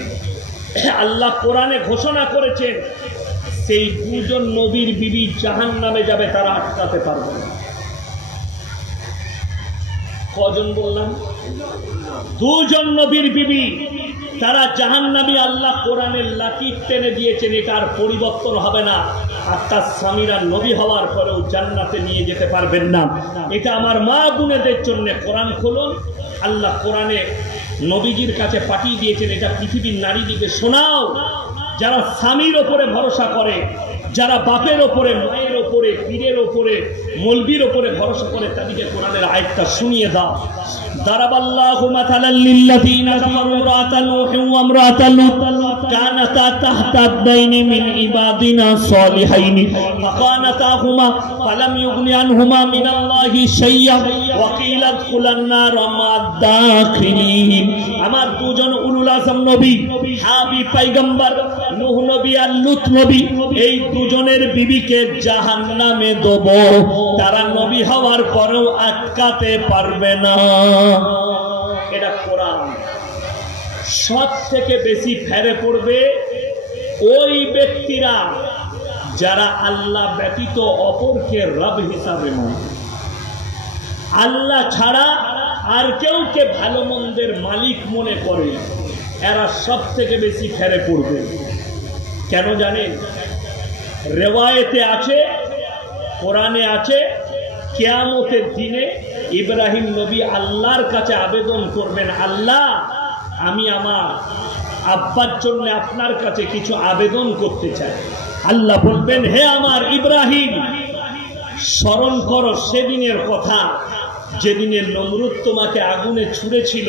আল্লাহ কোরআনে ঘোষণা করেছেন, সেই দুজন নবীর বিবি জাহান্নামে যাবে, তারা আটকাতে পারবে না। কজন বললাম? দুজন নবীর বিবি, তারা জাহান্নামী। আল্লাহ কোরআনের লাকির টেনে দিয়েছেন, এটা আর পরিবর্তন হবে না। আর তার স্বামীরা নবী হওয়ার পরেও জান্নাতে নিয়ে যেতে পারবেন না। এটা আমার মা বোনেদের জন্য। কোরআন খুলুন, আল্লাহ কোরআনে নবীজির কাছে পাঠিয়ে দিয়েছেন, এটা পৃথিবীর নারীদিকে শোনাও। যারা স্বামীর ওপরে ভরসা করে, যারা বাপের ওপরে, মায়ের ওপরে, পীরের ওপরে, মৌলবীর ওপরে ভরসা করে, তাদেরকে কোরআনের আয়াতটা শুনিয়ে দাও। দারাবাল্লাহু মাসালাল লিল্লাযীনা কাফারু ইমরাআতা নূহিন ওয়া ইমরাআতা লূত কানাতা তাহতা আবদাইনি মিন ইবাদিনা সালিহাইনি ফাকানাতাহুমা ফালাম ইউগনি আনহুমা মিনাল্লাহি শাইয়্যা ওয়া কিলা ইদখুলান নার মা'আদ দাখিলিন। আমার দুজন উলুল আযম নবী, হাবি পয়গম্বর নূহ নবী আর লূত নবী, এই দুজনের বিবিকে জাহান্নামে দেব। তারা নবী হওয়ার পরেও আটকাতে পারবে না। এটা কোরআন। সব থেকে বেশি ফেরে পড়বে ওই ব্যক্তিরা যারা আল্লাহ ব্যতীত অপরকে রব হিসাবে মানে, আল্লাহ ছাড়া আর কেউকে ভালো মন্দের মালিক মনে করে, এরা সব থেকে বেশি ফেরে পড়বে। কেন জানেন? রেওয়ায়েতে আছে, কোরআনে আছে, কিয়ামতের দিনে ইব্রাহিম নবী আল্লাহর কাছে আবেদন করবেন, আল্লাহ, আমি আমার আব্বার জন্য আপনার কাছে কিছু আবেদন করতে চাই। আল্লাহ বলবেন, হে আমার ইব্রাহিম, স্মরণ করো সেদিনের কথা যেদিনে নমরুদ তোমাকে আগুনে ছুঁড়েছিল।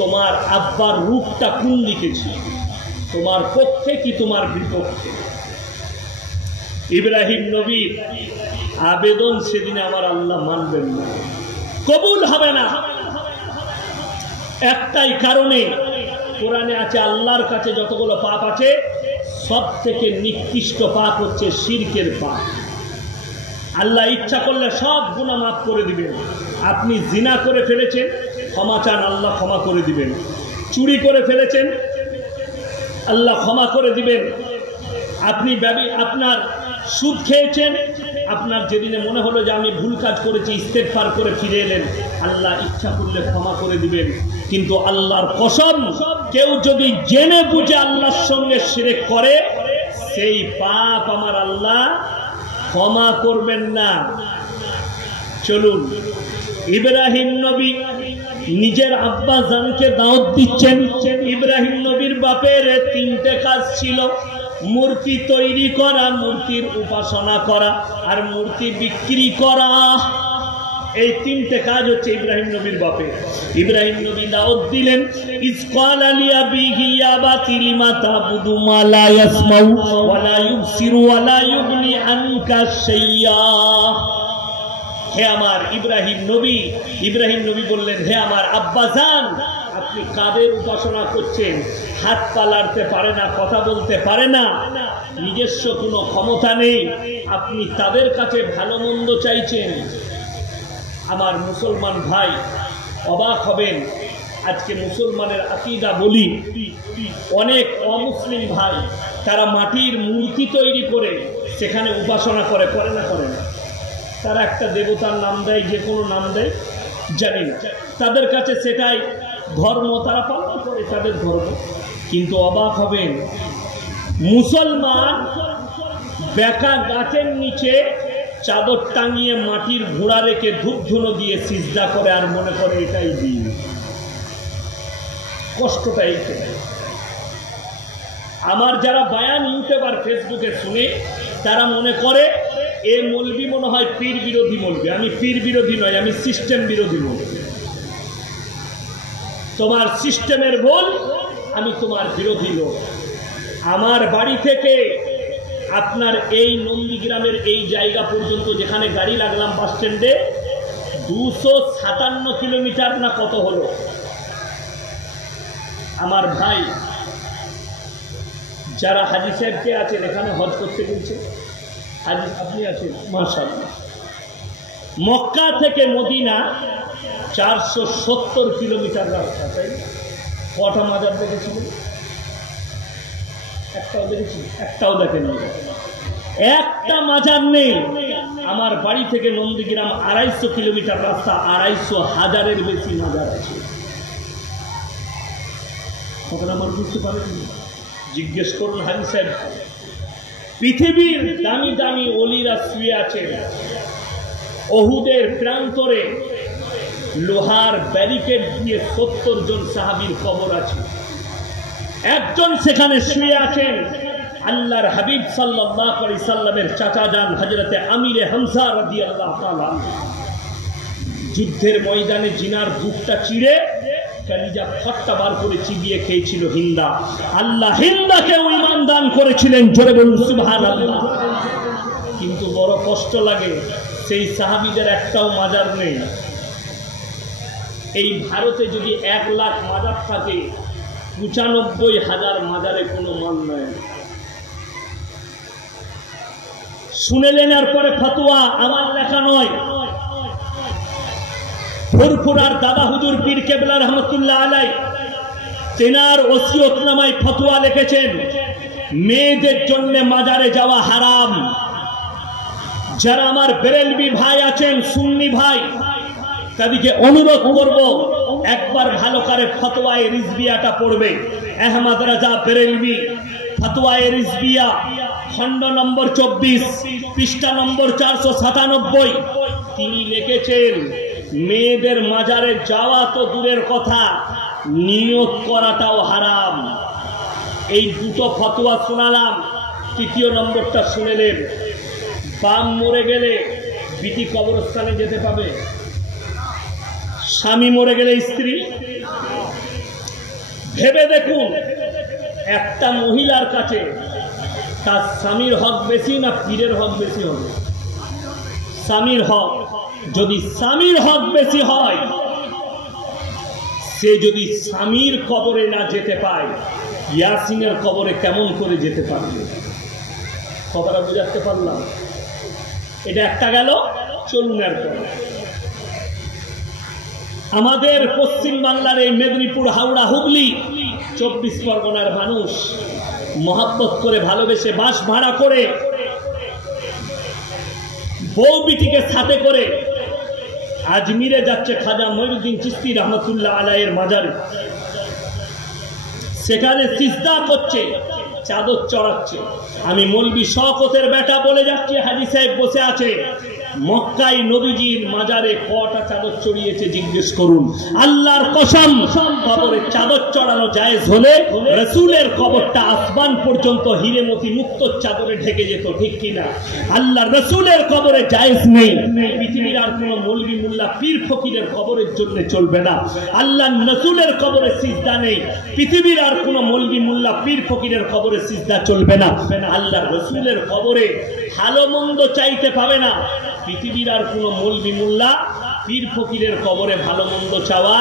তোমার আব্বার রূপটা কোন দিকে ছিল? তোমার পক্ষে কি তোমার বিপক্ষে? ইব্রাহিম নবীর আবেদন সেদিনে আমার আল্লাহ মানবেন না, কবুল হবে না। একটাই কারণে, কোরআনে আছে আল্লাহর কাছে যতগুলো পাপ আছে সব থেকে নিকৃষ্ট পাপ হচ্ছে শিরকের পাপ। আল্লাহ ইচ্ছা করলে সব গুনাহ মাফ করে দিবেন। আপনি জিনা করে ফেলেছেন, ক্ষমা চান, আল্লাহ ক্ষমা করে দিবেন। চুরি করে ফেলেছেন, আল্লাহ ক্ষমা করে দিবেন। আপনি আপনার সুদ খেয়েছেন, আপনার যেদিনে মনে হলো যে আমি ভুল কাজ করেছি, ইস্তেগফার করে ফিরে এলেন, আল্লাহ ইচ্ছা করলে ক্ষমা করে দিবেন। কিন্তু আল্লাহর কসম, কেউ যদি জেনে বুঝে আল্লাহর সঙ্গে শিরক করে, সেই পাপ আমার আল্লাহ ক্ষমা করবেন না। চলুন, ইব্রাহিম নবী নিজের আব্বা জানকে দাওয়াত দিচ্ছেন। ইব্রাহিম নবীর বাপের তিনটে কাজ ছিল: মূর্তি তৈরি করা, মূর্তির উপাসনা করা, আর মূর্তি বিক্রি করা। এই তিনটে কাজ হচ্ছে ইব্রাহিম নবীর বাপের। ইব্রাহিম নবী দাওয়াত দিলেন, ইসকাল আলিয়া বিহি ইয়া বাতিলি মা তাবুদু মা লা ইয়াসমাউ ওয়া লা ইউবসিরু ওয়া লা ইউগনি আনকা শাইয়া। হে আমার ইব্রাহিম নবী বললেন, হে আমার আব্বাজান, আপনি কাদের উপাসনা করছেন? হাত পা নাড়তে পারে না, কথা বলতে পারে না, নিজস্ব কোনো ক্ষমতা নেই, আপনি তাদের কাছে ভালো মন্দ চাইছেন। আমার মুসলমান ভাই অবাক হবেন, আজকে মুসলমানের আকীদা বলি, অনেক অমুসলিম ভাই তারা মাটির মূর্তি তৈরি করে সেখানে উপাসনা করে না করে না। তারা একটা দেবতার নাম দেয়, যে কোনো নাম দেয়, জানি না, তাদের কাছে সেটাই ধর্ম, তারা পালন করে তাদের ধর্ম। কিন্তু অবাক হবেন, মুসলমান বেকা গাছের নিচে চাদর টাঙিয়ে মাটির ঘোড়া রেখে ধূপ ধুনো দিয়ে সিজদা করে আর মনে করে এটাই দিন। কষ্টটা এইটাই। আমার যারা বায়ান ইউটিউব আর ফেসবুকে শুনে, তারা মনে করে এ মৌলবি মনে হয় পীর বিরোধী মৌলবি। আমি পীর বিরোধী নয়, আমি সিস্টেম বিরোধী মৌলবি। তোমার সিস্টেমের ভুল, আমি তোমার বিরোধী লোক। আমার বাড়ি থেকে আপনার এই নন্দীগ্রামের এই জায়গা পর্যন্ত যেখানে গাড়ি লাগলাম বাস স্ট্যান্ডে, 257 কিলোমিটার না কত হলো। আমার ভাই যারা হাজী সাহেবকে আছেন, এখানে হজ করতে গেছে, হাজী আপনি আছেন, মাশাআল্লাহ। মক্কা থেকে মদিনা 470 কিলোমিটার রাস্তা, তাই কটা মাজার দেখেছিলেন? একটাও দেখেছি? একটাও দেখেনি, একটা মাজার নেই। আমার বাড়ি থেকে নন্দীগ্রাম 250 কিলোমিটার রাস্তা, 250,000-এর বেশি মাজার আছে। তখন আমার বুঝতে পারেন, জিজ্ঞেস করুন হাজী সাহেব। পৃথিবীর দামি দামি ওলিরা শুয়ে আছেন, ওহুদের প্রান্তরে লোহার ব্যারিকেড দিয়ে 70 জন সাহাবীর কবর আছে। একজন সেখানে শুয়ে আছেন আল্লাহর হাবিব সাল্লাল্লাহু আলাইহি সাল্লামের চাচা যান হযরতে আমিরে হামজা রাদিয়াল্লাহু তাআলা। যুদ্ধের ময়দানে জিনার বুকটা চিড়ে কালিজা ফট্টা বার করে চিবিয়ে খেয়েছিল হিন্দা। আল্লাহ হিন্দাকে ঈমান দান করেছিলেন, জোরে বলুন সুবহানাল্লাহ। কিন্তু বড় কষ্ট লাগে, সেই সাহাবীদের একটাও মাজার নেই। এই ভারতে যদি 1 লাখ মাজার থাকে, 95,000 মাজারে কোনো মান নাই। শুনেলেন এরপরে ফতোয়া, আমার লেখা নয়, ফুরফুরার দাদা হুজুর পীর কেবলা রহমতুল্লাহ আলাই তেনার ওসিয়তনামায় ফতোয়া লিখেছেন, মেয়েদের জন্য মাজারে যাওয়া হারাম। যারা আমার বেরেলভি ভাই আছেন, সুন্নি ভাই, তাদেরকে অনুরোধ করব, একবার ভালো করে ফতোয়ায়ে রিজবিয়াটা পড়বে। আহমদ রাজা বেরেলভি, ফতোয়ায়ে রিজবিয়া, খণ্ড নম্বর 24, পৃষ্ঠা নম্বর 497। তিনি লিখেছেন, মেয়েদের মাজারে যাওয়া তো দূরের কথা, নিয়ত করাটাও হারাম। এই দুটো ফতোয়া শোনালাম। তৃতীয় নম্বরটা শুনেলেন, বাম মরে গেলে বিটি কবরস্থানে যেতে পাবে, স্বামী মরে গেলে স্ত্রী। ভেবে দেখুন, একটা মহিলার কাছে তার স্বামীর হক বেশি না পীরের হক বেশি হবে? স্বামীর হক। যদি স্বামীর হক বেশি হয়, সে যদি স্বামীর কবরে না যেতে পায়, ইয়াসিনের কবরে কেমন করে যেতে পারবে? খবরটা বুঝাতে পারলাম? এটা একটা গেল। চলুন এরপর আমাদের পশ্চিম বাংলার এই মেদিনীপুর, হাওড়া, হুগলি, 24 পরগনার মানুষ মহব্বত করে, ভালোবেসে, বাস ভাড়া করে, বউ বিটিকে সাথে করে আজমিরে যাচ্ছে খাজা মঈনুদ্দিন চিশতি রহমতুল্লাহ আলাইহির মাজারে। সেখানে সিজদা করছে, চাদর চড়াচ্ছে। আমি মৌলভী শওকতের বেটা বলে যাচ্ছি, হাজী সাহেব বসে আছে, মক্কায় নবীজির মাজারে কটা চাদর চড়িয়েছে জিজ্ঞেস করুন। আল্লাহর কসম, কবরে চাদর চড়ানো জায়েজ হলে রাসূলের কবরটা আসমান পর্যন্ত হিরে মতি মুক্ত চাদরে ঢেকে যেত, ঠিক কিনা? আল্লাহর রাসূলের কবরে জায়েজ নেই। পৃথিবীর আর কোন মৌলভী মোল্লা পীর ফকিরের কবরের জন্য চলবে না। আল্লাহর রাসূলের কবরে সিজদা নেই। পৃথিবীর আর কোন মৌলভী মোল্লা পীর ফকিরের কবরে সিজদা চলবে না। আল্লাহর রাসূলের কবরে ভালো মন্দ চাইতে পাবে না। পৃথিবীর আর কোন মৌলভী মোল্লা পীর ফকিরের কবরে ভালো মন্দ চাওয়া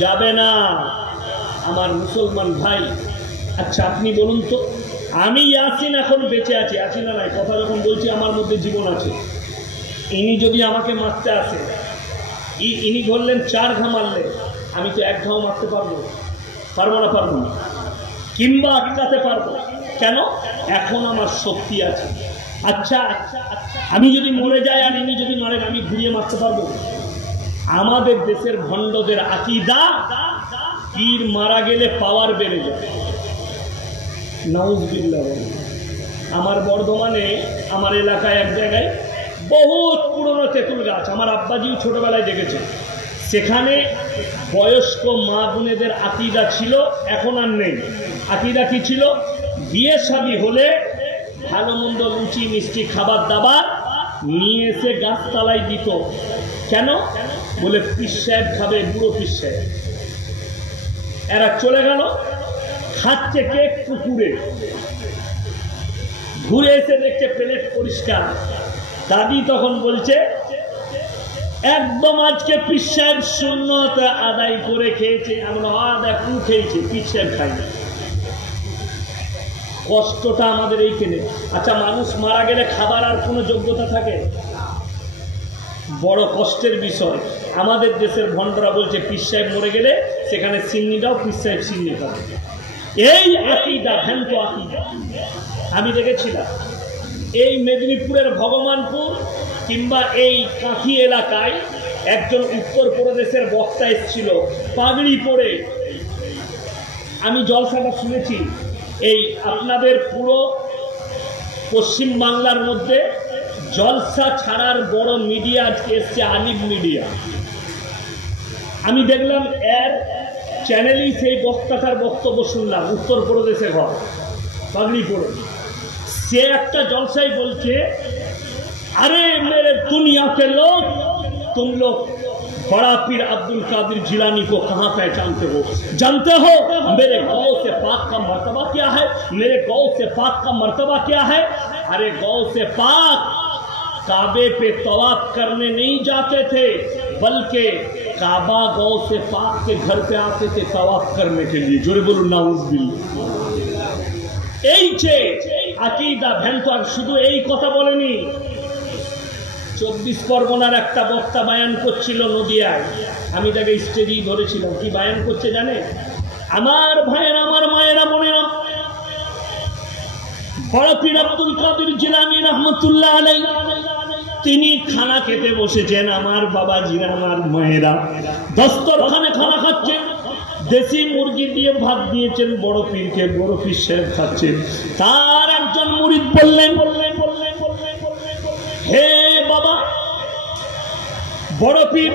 যাবে না। আমার মুসলমান ভাই, আচ্ছা আপনি বলুন তো, আমি ইয়াসিন এখন বেঁচে আছি, আছি না নাই? কথা যখন বলছি আমার মধ্যে জীবন আছে। ইনি যদি আমাকে মারতে আসে, ইনি ধরলেন 4 ঘা মারলে, আমি তো 1 ঘাও মারতে পারবো? পারবো না? পারবো না। কিংবা আটকাতে পারবো? কেন? এখন আমার শক্তি আছে। আচ্ছা, আমি যদি মরে যাই আর ইনি যদি মারেন, আমি ঘুরিয়ে মারতে পারবো? আমাদের দেশের ভণ্ডদের আকীদা, পীর মারা গেলে পাওয়ার বেড়ে যায়। নাউজুবিল্লাহ। আমার বর্ধমানে আমার এলাকায় এক জায়গায় বহুত পুরনো তেঁতুল গাছ, আমার আব্বাজিও ছোটবেলায় দেখেছে। সেখানে বয়স্ক মা বোনেদের আকীদা ছিল, এখন আর নেই। আকীদা কি ছিল? বিয়ে শাদী হলে ভালো মন্দ লুচি মিষ্টি খাবার দাবার নিয়ে এসে গাছতলায় দিত। কেন? বলে পীর সাহেব খাবে, বুড়ো পীর সাহেব। এরা চলে গেল, খাচ্ছে কেক পুকুরে, ঘুরে এসে দেখছে প্লেট পরিষ্কার। দাদি তখন বলছে, একদম আজকে পীর সাহেব সুন্নত আদায় করে খেয়েছে। আমরা দেখুন খেয়েছে, পীর সাহেব খাইনি। কষ্টটা আমাদের এইখানে। আচ্ছা, মানুষ মারা গেলে খাবার আর কোনো যোগ্যতা থাকে? বড় কষ্টের বিষয়। আমাদের দেশের ভণ্ডরা বলছে পীর সাহেব মরে গেলে সেখানে সিন্নি দাও, পীর সাহেব সিন্নি খাবে। এই আকীদা, ভ্রান্ত আকীদা আমি দেখেছিলাম। এই মেদিনীপুরের ভগবানপুর কিংবা এই কাঁথি এলাকায় একজন উত্তরপ্রদেশের বক্তা এসেছিল পাগড়ি পরে। আমি জলসাটা শুনেছি। এই আপনাদের পুরো পশ্চিম বাংলার মধ্যে জলসা ছাড়ার বড় মিডিয়া আজকে এসছে, আলিম মিডিয়া। আমি দেখলাম এর চ্যানেলেই সেই বক্তাটার বক্তব্য শুনলাম। উত্তরপ্রদেশে ঘর, পাগড়ি পরে সে একটা জলসায় বলছে, अरे मेरे दुनिया के लोग, तुम लोग बड़ा पीर अब्दुल कादिर जिलानी को कहाँ पहचानते हो? जानते हो मेरे गौ से पाक का मर्तबा क्या है? मेरे गौ से पाक का मर्तबा क्या है? अरे गौ से पाक काबे पे तवाफ करने नहीं जाते थे, बल्कि काबा गौ से पाक के घर पे आते थे तवाफ करने के लिए। जोरे बोलो नाउजुबिल्लाह। এই যে আকীদা ভ্রান্ত। আর শুধু এই কথা বলেনি, 24 পরগনার একটা বক্তা বায়ান করছিল নদিয়ায়। আমি তাকে স্টেজেই ধরেছিলাম। কি বায়ান করছে জানে? আমার ভাইয়েরা, আমার মায়েরা, বোনেরা, বড় পীর আব্দুল কাদির জিলানী রহমাতুল্লাহ আলাইহি তিনি খানা খেতে বসেছেন। আমার বাবাজিরা, আমার মায়েরা দস্তরখানে খানা খাচ্ছেন। দেশি মুরগি দিয়ে ভাত দিয়েছেন বড় পীরকে, বড় পীর সাহেব খাচ্ছেন। তার একজন মুরিদ বললেন, হে বাবা বড় পীর,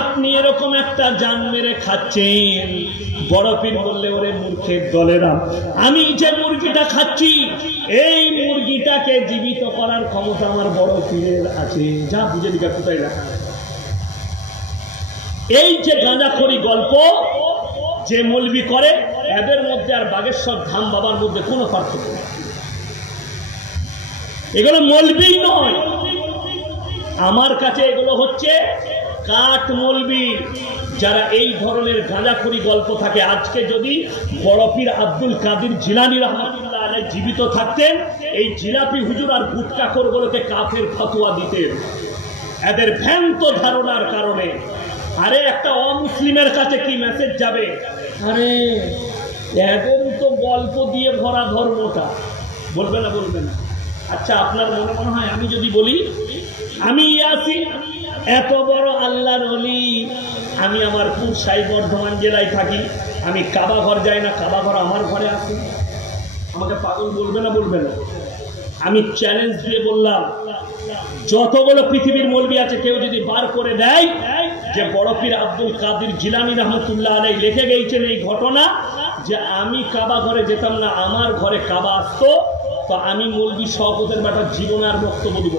আপনি এরকম একটা জান মেরে খাচ্ছেন। বড় পীর বললে, ওরে মূর্খের দলেরা, আমি যে মুরগিটা খাচ্ছি এই মুরগিটাকে জীবিত করার ক্ষমতা আমার বড় পীরের আছে। যা বুঝে দিকা কোথায় রাখা। এই যে গাঁজাখড়ি গল্প যে মৌলবি করে, এদের মধ্যে আর বাগেশ্বর ধাম বাবার মধ্যে কোনো পার্থক্য নেই। এগুলো মৌলবি নয়, আমার কাছে এগুলো হচ্ছে কাঠ মৌলবি, যারা এই ধরনের গাঁজাখড়ি গল্প থাকে। আজকে যদি বড় পীর আব্দুল কাদির জিলানী রহমাতুল্লাহ আলাইহি জীবিত থাকতেন, এই জিলাপি হুজুর আর গুটকাখোরগুলোকে কাফের ফতোয়া দিতেন এদের ভ্রান্ত ধারণার কারণে। আরে একটা অমুসলিমের কাছে কি মেসেজ যাবে? আরে এদের তো গল্প দিয়ে ভরা ধর্মটা, বলবে না? বলবে না? আচ্ছা, আপনার মনে হয় আমি যদি বলি আমি ইয়াসিন এত বড় আল্লাহর ওলি, আমি আমার পুরসাই বর্ধমান জেলায় থাকি, আমি কাবা ঘর যাই না, কাবা ঘর আমার ঘরে আছে, আমাকে পাগল বলবে না? বলবে না? আমি চ্যালেঞ্জ দিয়ে বললাম, যতগুলো পৃথিবীর মৌলবি আছে কেউ যদি বার করে দেয় যে বড় পীর আব্দুল কাদের জিলানী রহমতুল্লাহ আলাইহি লিখে গিয়েছেন এই ঘটনা যে আমি কাবা ঘরে যেতাম না, আমার ঘরে কাবা আসতো, তো আমি মৌলবি শওকতের বেটা জীবন আর বক্তব্য দিব।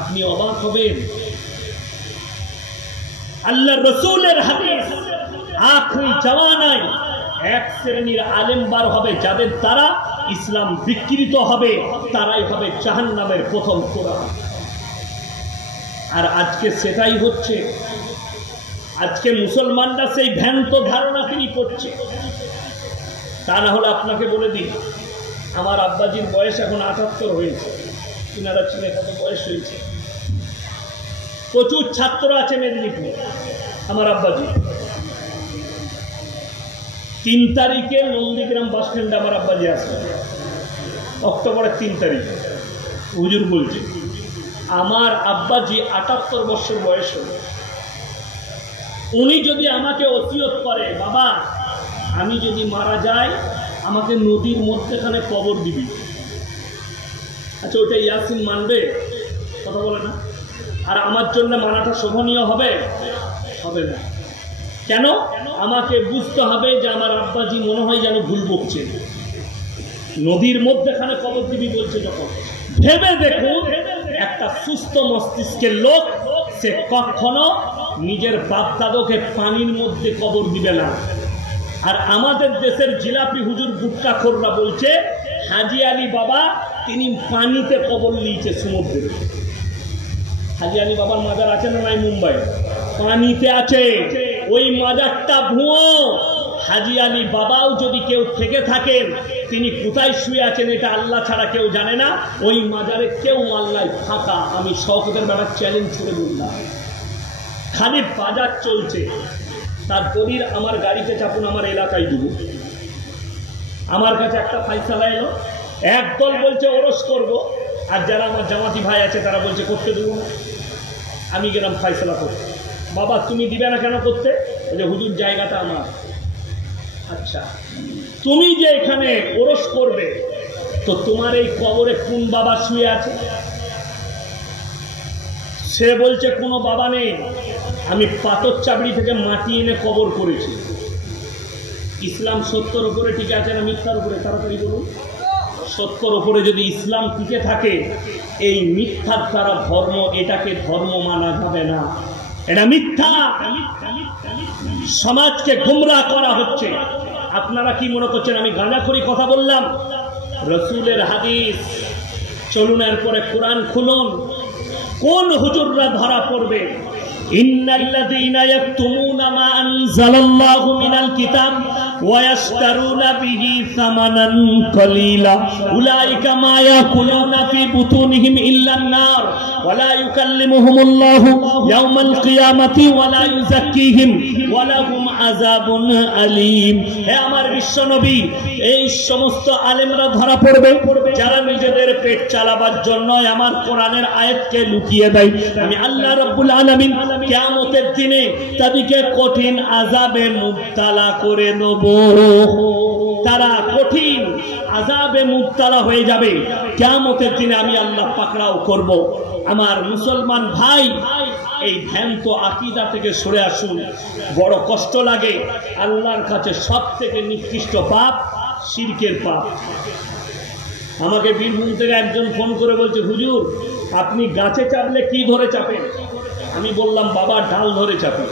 আপনি অবাক হবেন, আল্লাহ রাসূলের হাদিস, আখরি জামানায় এক শ্রেণীর আলেম বার হবে যাদের দ্বারা ইসলাম বিকৃত হবে, তারাই হবে জাহান্নামের প্রথম কোরআন। আর আজকে সেটাই হচ্ছে। আজকে মুসলমানরা সেই ভ্রান্ত ধারণা তিনি করছে। তা না হলে আপনাকে বলে দিই, আমার আব্বাজির বয়স এখন ৭৮ হয়েছে। তিনারা ছিলেন কত বয়স হয়েছে? প্রচুর ছাত্র আছে মেদিনীপুরে। আমার আব্বাজি ৩ তারিখে নন্দীগ্রাম বাস স্ট্যান্ডে আমার আব্বাজি আসবে, অক্টোবরের ৩ তারিখে। হুজুর বলছে আমার আব্বাজি ৭৮ বছর বয়স হল। উনি যদি আমাকে ওসিয়ত করে, বাবা আমি যদি মারা যাই আমাকে নদীর মধ্যেখানে কবর দিবি, আচ্ছা ওটা ইয়াসিন মানবে? কথা বলে না। আর আমার জন্য মানাটা শোভনীয় হবে? হবে না। কেন? আমাকে বুঝতে হবে যে আমার আব্বাজি মনে হয় যেন ভুল বকছে। নদীর মধ্যেখানে কবর দিবি বলছে যখন, ভেবে দেখুন একটা সুস্থ মস্তিষ্কের লোক সে কখনো নিজের বাপ দাদুকে পানির মধ্যে কবর দিবে না। আর আমাদের দেশের জিলাপি হুজুর গুট্টাখোররা বলছে হাজি আলী বাবা তিনি পানিতে কবর নিয়েছে সমুদ্রে। হাজি আলী বাবার মাজার আছে না নাই? মুম্বাই পানিতে আছে। ওই মাজারটা ভুয়ো। হাজি আলী বাবাও যদি কেউ থেকে থাকেন, তিনি কোথায় শুয়ে আছেন এটা আল্লাহ ছাড়া কেউ জানে না। ওই মাজারে কেউ আল্লাহ ফাঁকা। আমি শওকতের বেলা চ্যালেঞ্জ করে বললাম, খালি বাজার চলছে, তার দলিল আমার গাড়িতে চাপুন, আমার এলাকায় দিব। আমার কাছে একটা ফাইসালা এলো, একদল বলছে ওরস করব, আর যারা আমার জামাতি ভাই আছে তারা বলছে করতে দেবো না। আমি গেলাম ফাইসালা করতে। বাবা তুমি দিবে না কেন করতে? বলে হুজুর জায়গাটা আমার। আচ্ছা তুমি যে এখানে ওরস করবে, তো তোমার এই কবরে কোন বাবা শুয়ে আছে? সে বলছে কোনো বাবা নেই, আমি পাথর চাবড়ি থেকে মাটি এনে কবর করেছি। ইসলাম সত্যর উপরে টিকে আছে না মিথ্যার উপরে? তাড়াতাড়ি বলুন। সত্যর উপরে যদি ইসলাম টিকে থাকে, এই মিথ্যার দ্বারা ধর্ম, এটাকে ধর্ম মানা যাবে না। এটা মিথ্যা। সমাজকে গুমরাহ করা হচ্ছে। আপনারা কি মনে করছেন আমি গাঁজাখড়ি কথা বললাম? রাসূলের হাদিস। চলুন এরপরে কোরআন খুলুন, কোন হুজুররা ধরা পড়বে? ইন্নাল্লাযীনা ইয়াকতুমুনা মা আনজালাল্লাহু মিনাল কিতাব ওয়া ইয়াশতারুনা বিহি সামানান কলিলা উলাইকা মা ইয়াকুলুনা ফি বুতুনিহিম ইল্লান নার ওয়া লা ইউকাল্লিমুহুমুল্লাহু ইয়াওমাল কিয়ামাতি ওয়া লা ইউযাক্কিহিম ওয়া লাহুম আযাবুন আলীম। হে আমার বিশ্বনবী, এই সমস্ত আলেমরা ধরা পড়বে যারা নিজেদের পেট চালাবার জন্য আমার কোরআনের আয়াতকে লুকিয়ে দেয়। আমি আল্লাহ রাব্বুল আলামিন কিয়ামতের দিনে তাদেরকে কঠিন আযাবে মুবতালা করে দেব। তারা কঠিন আযাবে মুবতালা হয়ে যাবে। কিয়ামতের দিনে আমি আল্লাহ পাকড়াও করব। আমার মুসলমান ভাই, এই ভ্রান্ত আকীদা থেকে সরে আসুন। বড় কষ্ট লাগে। আল্লাহর কাছে সবথেকে নিকৃষ্ট পাপ শিরকের পাপ। আমাকে বীরভূম থেকে একজন ফোন করে বলছে, হুজুর আপনি গাছে চাপলে কি ধরে চাপেন? আমি বললাম, বাবা ডাল ধরে চাপি।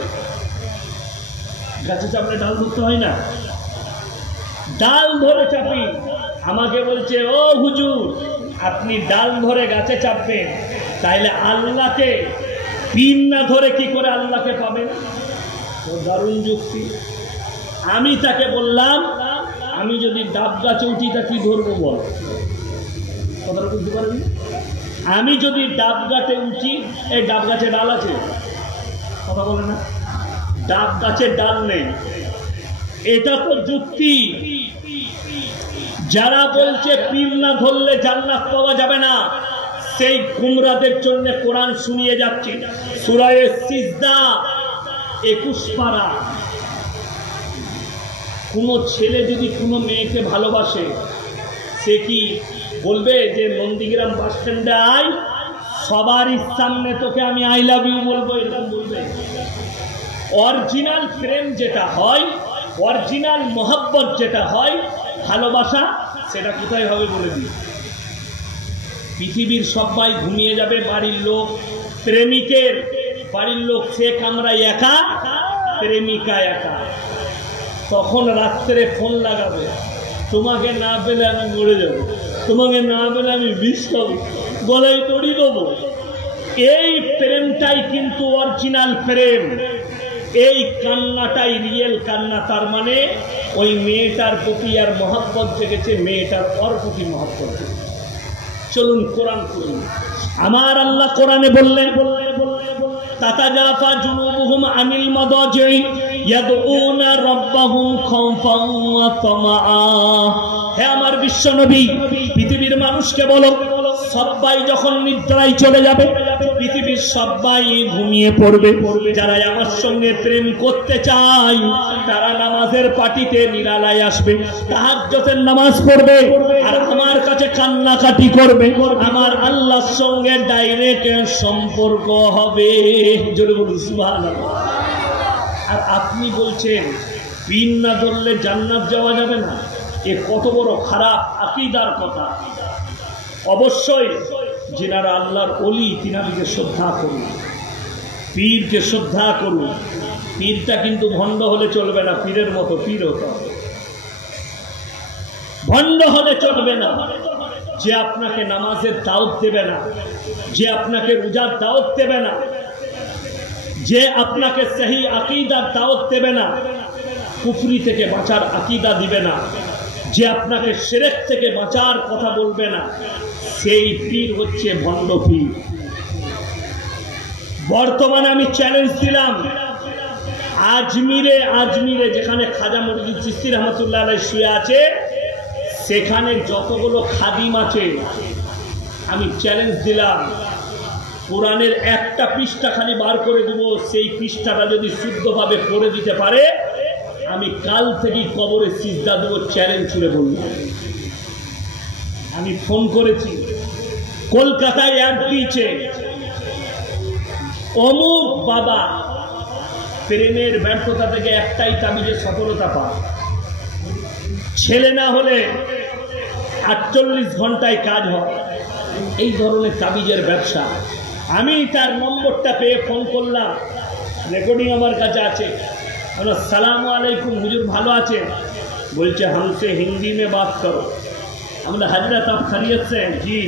গাছে চাপলে ডাল ধরতে হয় না? ডাল ধরে চাপি। আমাকে বলছে, ও হুজুর আপনি ডাল ধরে গাছে চাপবেন, তাইলে আল্লাহকে পিন না ধরে কি করে আল্লাহকে পাবেন? তো দারুণ যুক্তি। আমি তাকে বললাম, আমি যদি ডাব গাছে উঠি তা কি ধরবো বল? কথাটা বুঝতে পারেন? আমি যদি ডাব গাছে উঠি, এই ডাব গাছে ডাল আছে? কথা বলে না। ডাব গাছে ডাল নেই, এটা তো যুক্তি। যারা বলছে পীর না ধরলে জান্নাত পাওয়া যাবে না, সেই গুমরাদের জন্য কোরআন শুনিয়ে যাচ্ছে। সূরা সিজদা 21 পারা। কোন ছেলে যদি কোনো মেয়েকে ভালোবাসে, সে কি বলবে যে নন্দীগ্রাম বাস স্ট্যান্ডে আয়, সবার সামনে তোকে আমি আই লাভ ইউ বলবো, এটা বলবে? অরিজিনাল প্রেম যেটা হয়, অরিজিনাল মহব্বত যেটা হয়, ভালোবাসা, সেটা কোথায় হবে বলে দিই? পৃথিবীর সবাই ঘুমিয়ে যাবে, বাড়ির লোক, প্রেমিকের বাড়ির লোক সে কামরায় একা, প্রেমিকা একা। তখন রাত্রে ফোন লাগাবে, তোমাকে না পেলে আমি মরে যাবো, তোমাকে না পেলে আমি বিষ খাবো, গলায় দড়ি দেবো। এই প্রেমটাই কিন্তু অরিজিনাল প্রেম, এই কান্নাটাই রিয়েল কান্না। তার মানে ওই মেয়েটার প্রতি আর মহব্বত জেগেছে, মেয়েটার ওর প্রতি মহব্বত। চলুন কোরআন পড়ুন। আমার আল্লাহ কোরআনে বললেন, তাতাজাফা জুনুবুহুম আনিল মাদাজি ইয়াদউনা রাব্বাহুম খাওফান ওয়া তামাআ। হে আমার বিশ্বনবী, পৃথিবীর মানুষকে বলো, সবাই যখন নিদ্রায় চলে যাবে, পৃথিবীর সবাই ঘুমিয়ে পড়বে, যারা আমার সঙ্গে প্রেম করতে চায় তারা নামাজের পাটিতে নিরালায় আসবে, তাহাজ্জুদের নামাজ পড়বে, আর আমার কাছে কান্নাকাটি করবে, আমার আল্লাহর সঙ্গে ডাইরেক্ট সম্পর্ক হবে। জোরে বলুন সুবহানাল্লাহ। আর আপনি বলছেন পীর না ধরলে জান্নাত যাওয়া যাবে না? এ কত বড় খারাপ আকীদার কথা। অবশ্যই যিনারা আল্লাহর ওলি তিনাদিকে শ্রদ্ধা করুন, পীরকে শ্রদ্ধা করুন। পীরটা কিন্তু ভণ্ড হলে চলবে না, পীরের মতো পীর হতে হবে। ভণ্ড হলে চলবে না। যে আপনাকে নামাজের দাওয়াত দেবে না, যে আপনাকে রোজার দাওয়াত দেবে না, যে আপনাকে সহি আকীদার দাওয়াত দেবে না, কুফরি থেকে বাঁচার আকীদা দিবে না, যে আপনাকে শিরক থেকে বাঁচার কথা বলবে না, সেই পীর হচ্ছে ভণ্ড পীর। বর্তমানে আমি চ্যালেঞ্জ দিলাম, আজমিরে যেখানে খাজা মঈনুদ্দিন চিশতি রহমাতুল্লাহ আলাইহি শুয়ে আছে, সেখানে যতগুলো খাদিম আছে, আমি চ্যালেঞ্জ দিলাম, কোরআনের একটা পৃষ্ঠা খালি বার করে দেব, সেই পৃষ্ঠাটা যদি শুদ্ধভাবে পড়ে দিতে পারে, আমি কাল থেকেই কবরে সিজদা দেব, চ্যালেঞ্জ ছুড়ে বলব। আমি ফোন করেছি, কলকাতায় অ্যাড দিয়েছে, অমুক বাবা প্রেমের ব্যর্থতা থেকে একটাই তাবিজে সফলতা পায়, ছেলে না হলে 48 ঘন্টায় কাজ হয়, এই ধরনের তাবিজের ব্যবসা। আমি তার নম্বরটা পেয়ে ফোন করলাম, রেকর্ডিং আমার কাছে আছে। আসসালামু আলাইকুম হুজুর, ভালো আছেন? বলছে हमसे हिंदी में बात करो। আমরা हजरत आप खैरियत से हैं? जी।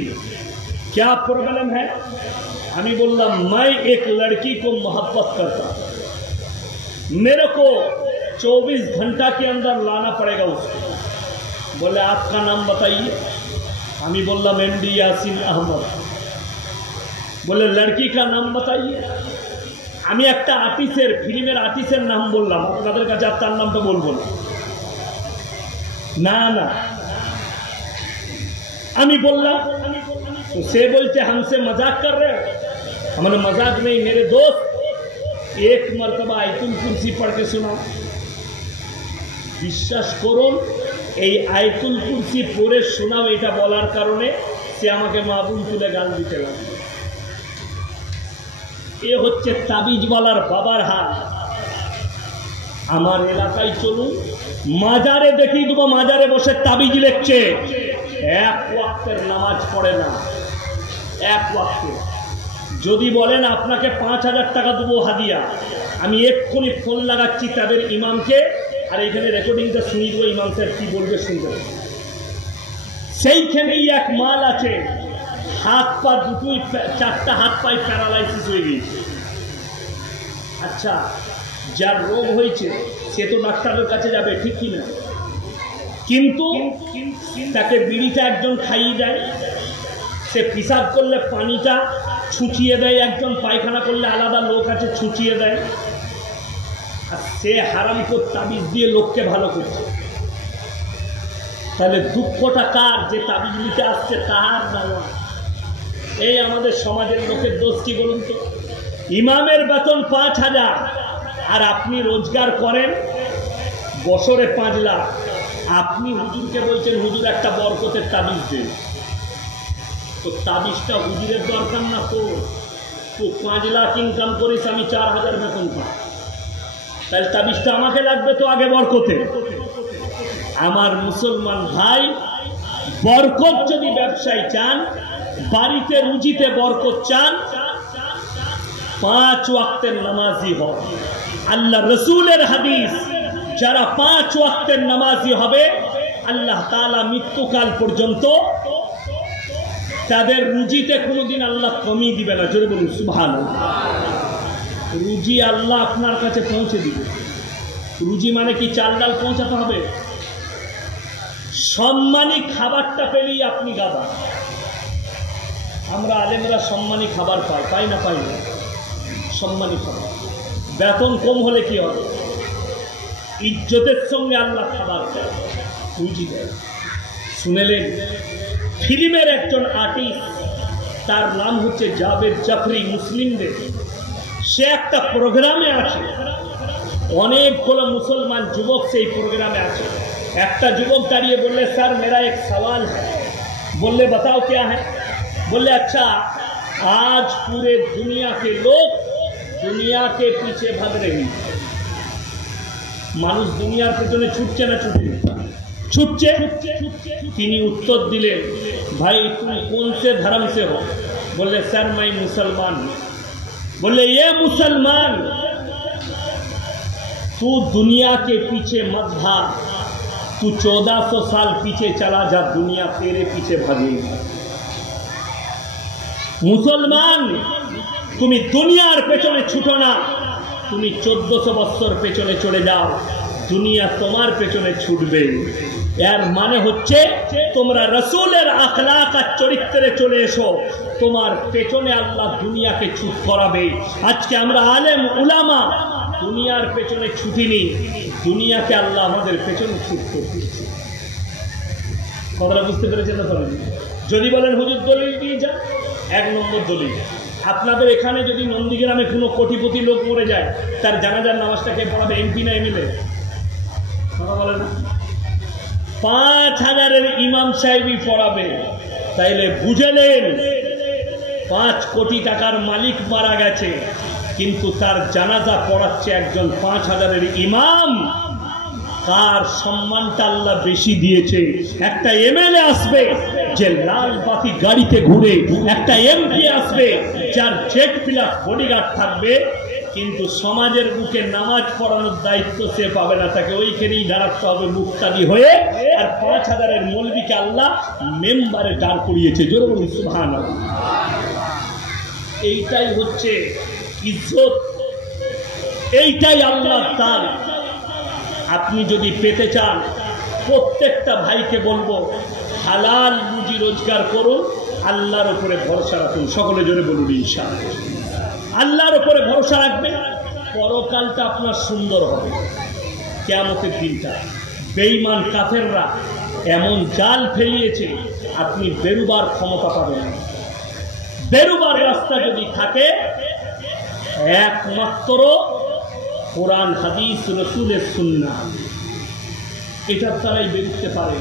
क्या प्रॉब्लम है? আমি বললাম मैं एक लड़की को मोहब्बत करता हूं, मेरे को 24 घंटा के अंदर लाना पड़ेगा उसको। बोले आपका नाम बताइए। আমি বললাম MD यासीन अहमद। बोले लड़की का नाम बताइए। আমি একটা আর্টিস্টের, ফিল্মের আর্টিস্টের নাম বললাম, আপনাদের কাছে আর তার নামটা বলবো না। না আমি বললাম, तो से बोलते हमसे मजाक कर रहे हो। हमने मजाक नहीं मेरे दोस्त, एक मरतबा आयतुल कुर्सी पढ़ के सुना। বিশ্বাস করুন, এই আয়াতুল কুরসি পড়ে শোনাও, এটা বলার কারণে সে আমাকে মাবুন তুলে গাল দিতে লাগলো। এ হচ্ছে তাবিজওয়ালার বাবার হাত। আমার এলাকায় চলুন, মাজারে দেখিয়ে দেবো, মাজারে বসে তাবিজ লিখছে, এক ওয়াক্তের নামাজ পড়ে না, এক ওয়াক্তে। যদি বলেন আপনাকে 5000 টাকা দেবো হাদিয়া, আমি এক্ষুনি ফোন লাগাচ্ছি তাদের ইমামকে, আর এখানে রেকর্ডিংটা শুনিয়ে দেবো, ইমাম সাহেব কি বলবে শুনতে। সেইখানেই এক মাল আছে, হাত পা দুটোই, 4টা হাত পায়ে প্যারালাইসিস হয়ে গিয়েছে। আচ্ছা, যার রোগ হয়েছে সে তো ডাক্তারের কাছে যাবে, ঠিক কি না? কিন্তু তাকে বিড়িটা একজন খাইয়ে দেয়, সে পিসাব করলে পানিটা ছুঁচিয়ে দেয়, একজন পায়খানা করলে আলাদা লোক আছে ছুঁচিয়ে দেয়, আর সে হারামখোর তাবিজ দিয়ে লোককে ভালো করছে। তাহলে দুঃখটা কার? যে তাবিজ নিতে আসছে তার না? এই আমাদের সমাজের লোকের দোষ কি বলুন তো? ইমামের বেতন 5000 আর আপনি রোজগার করেন বছরে 5 লাখ, আপনি হুজুরকে বলছেন হুজুর একটা বরকতের তাবিজ দেন, তো তাবিজটা হুজুরের দরকার না। তো 5 লাখ ইনকাম করিস, আমি 4000 বেতন পাই, তাহলে তাবিজটা আমাকে লাগবে তো আগে বরকতে। আমার মুসলমান ভাই, বরকত যদি ব্যবসায় চান, বাড়িতে রুজিতে বরকত চান, 5 ওয়াক্তের নামাজি হন। আল্লাহ রসুলের হাদিস, যারা 5 ওয়াক্তের নামাজি হবে আল্লাহ তাআলা মৃত্যুকাল পর্যন্ত তাদের রুজিতে কোনোদিন আল্লাহ কমিয়ে দিবে না। জোরে বলুন সুবহানাল্লাহ। রুজি আল্লাহ আপনার কাছে পৌঁছে দিবে। রুজি মানে কি চাল ডাল পৌঁছাতে হবে? সম্মানী খাবারটা পেলেই আপনি গাদা। আমরা আলেমরা সম্মানী খাবার পাই না? পাই না। সম্মানী খাবার, বেতন কম হলে কি হবে? ইজ্জতের সঙ্গে আল্লাহ খাবার দেয়, রুজি দেয়। শুনেলেন, ফিল্মের একজন আর্টিস্ট, তার নাম হচ্ছে জাভেদ জাফরি, মুসলিমদের। সে একটা প্রোগ্রামে আছে, অনেকগুলো মুসলমান যুবক সেই প্রোগ্রামে আছে। একটা যুবক দাঁড়িয়ে বললে, স্যার মেরা এক সওয়াল হ্যায়। বললে बताओ क्या है? बोले अच्छा, आज पूरे दुनिया के लोग दुनिया के पीछे भाग रहे हैं। মানুষ দুনিয়ার পেছনে ছুটছে না ছুটছে? তিনি উত্তর দিলেন, ভাই तुम कौन से धर्म से हो? बोले सर मैं मुसलमान हूं। बोले ये मुसलमान, तू दुनिया के पीछे मत भाग, तू 1400 साल पीछे चला जा, दुनिया तेरे पीछे भागेगी। মুসলমান, তুমি দুনিয়ার পেছনে ছুটো না, তুমি 1400 বছর পেছনে চলে যাও, দুনিয়া তোমার পেছনে ছুটবে। এর মানে হচ্ছে তোমরা রাসূলের আখলাক আর চরিত্রে চলে এসো, তোমার পেছনে আল্লাহ দুনিয়াকে ছুট করাবে। আজকে আমরা আলেম উলামা দুনিয়ার পেছনে ছুটিনি, দুনিয়াকে আল্লাহ আমাদের পেছনে ছুট করতেছে। কথাটা বুঝতে পেরেছেন না? যদি বলেন হুজুর দলিল দিয়ে যান, 1 নম্বর দলিল, আপনাদের এখানে যদি নন্দীগ্রামে কোনো কোটিপতি লোক মরে যায়, তার জানাজার নামাজটা কে পড়াবে? এমপি না এমএলএ? কথা বলে না? 5000-এর ইমাম সাহেবই পড়াবে। তাইলে বুঝলেন, 5 কোটি টাকার মালিক মারা গেছে, কিন্তু তার জানাজা পড়াচ্ছে একজন 5000-এর ইমাম। কার সম্মানটা আল্লাহ বেশি দিয়েছে? একটা এমএলএ আসবে যে লাল বাতি গাড়িতে ঘুরে, একটা এমপি আসবে যার জেট প্লাস বডিগার্ড থাকবে, কিন্তু সমাজের বুকে নামাজ পড়ানোর দায়িত্ব সে পাবে না, তাকে ওইখানেই দাঁড়াতে হবে মুক্তাদি হয়ে। আর 5000-এর মৌলবীকে আল্লাহ মেম্বারে দাঁড় করিয়েছে। জোরে বলুন সুবহানাল্লাহ। এইটাই হচ্ছে ইজ্জত, এইটাই আল্লাহ তাআলা। আপনি যদি পেতে চান, প্রত্যেকটা ভাইকে বলবো হালাল রুজি রোজগার করুন, আল্লাহর উপরে ভরসা রাখুন। সকলে জোরে বলুন ইনশাআল্লাহ। আল্লাহর উপরে ভরসা রাখবেন, পরকালটা আপনার সুন্দর হবে। কিয়ামতের দিনটা বেঈমান কাফেররা এমন জাল ফেলিয়েছে, আপনি বেরুবার ক্ষমতা পাবেন না। বেরুবার রাস্তা যদি থাকে, একমাত্র কোরআন হাদিস রাসূলের সুন্নাহ, এটার দ্বারাই বেরোতে পারে।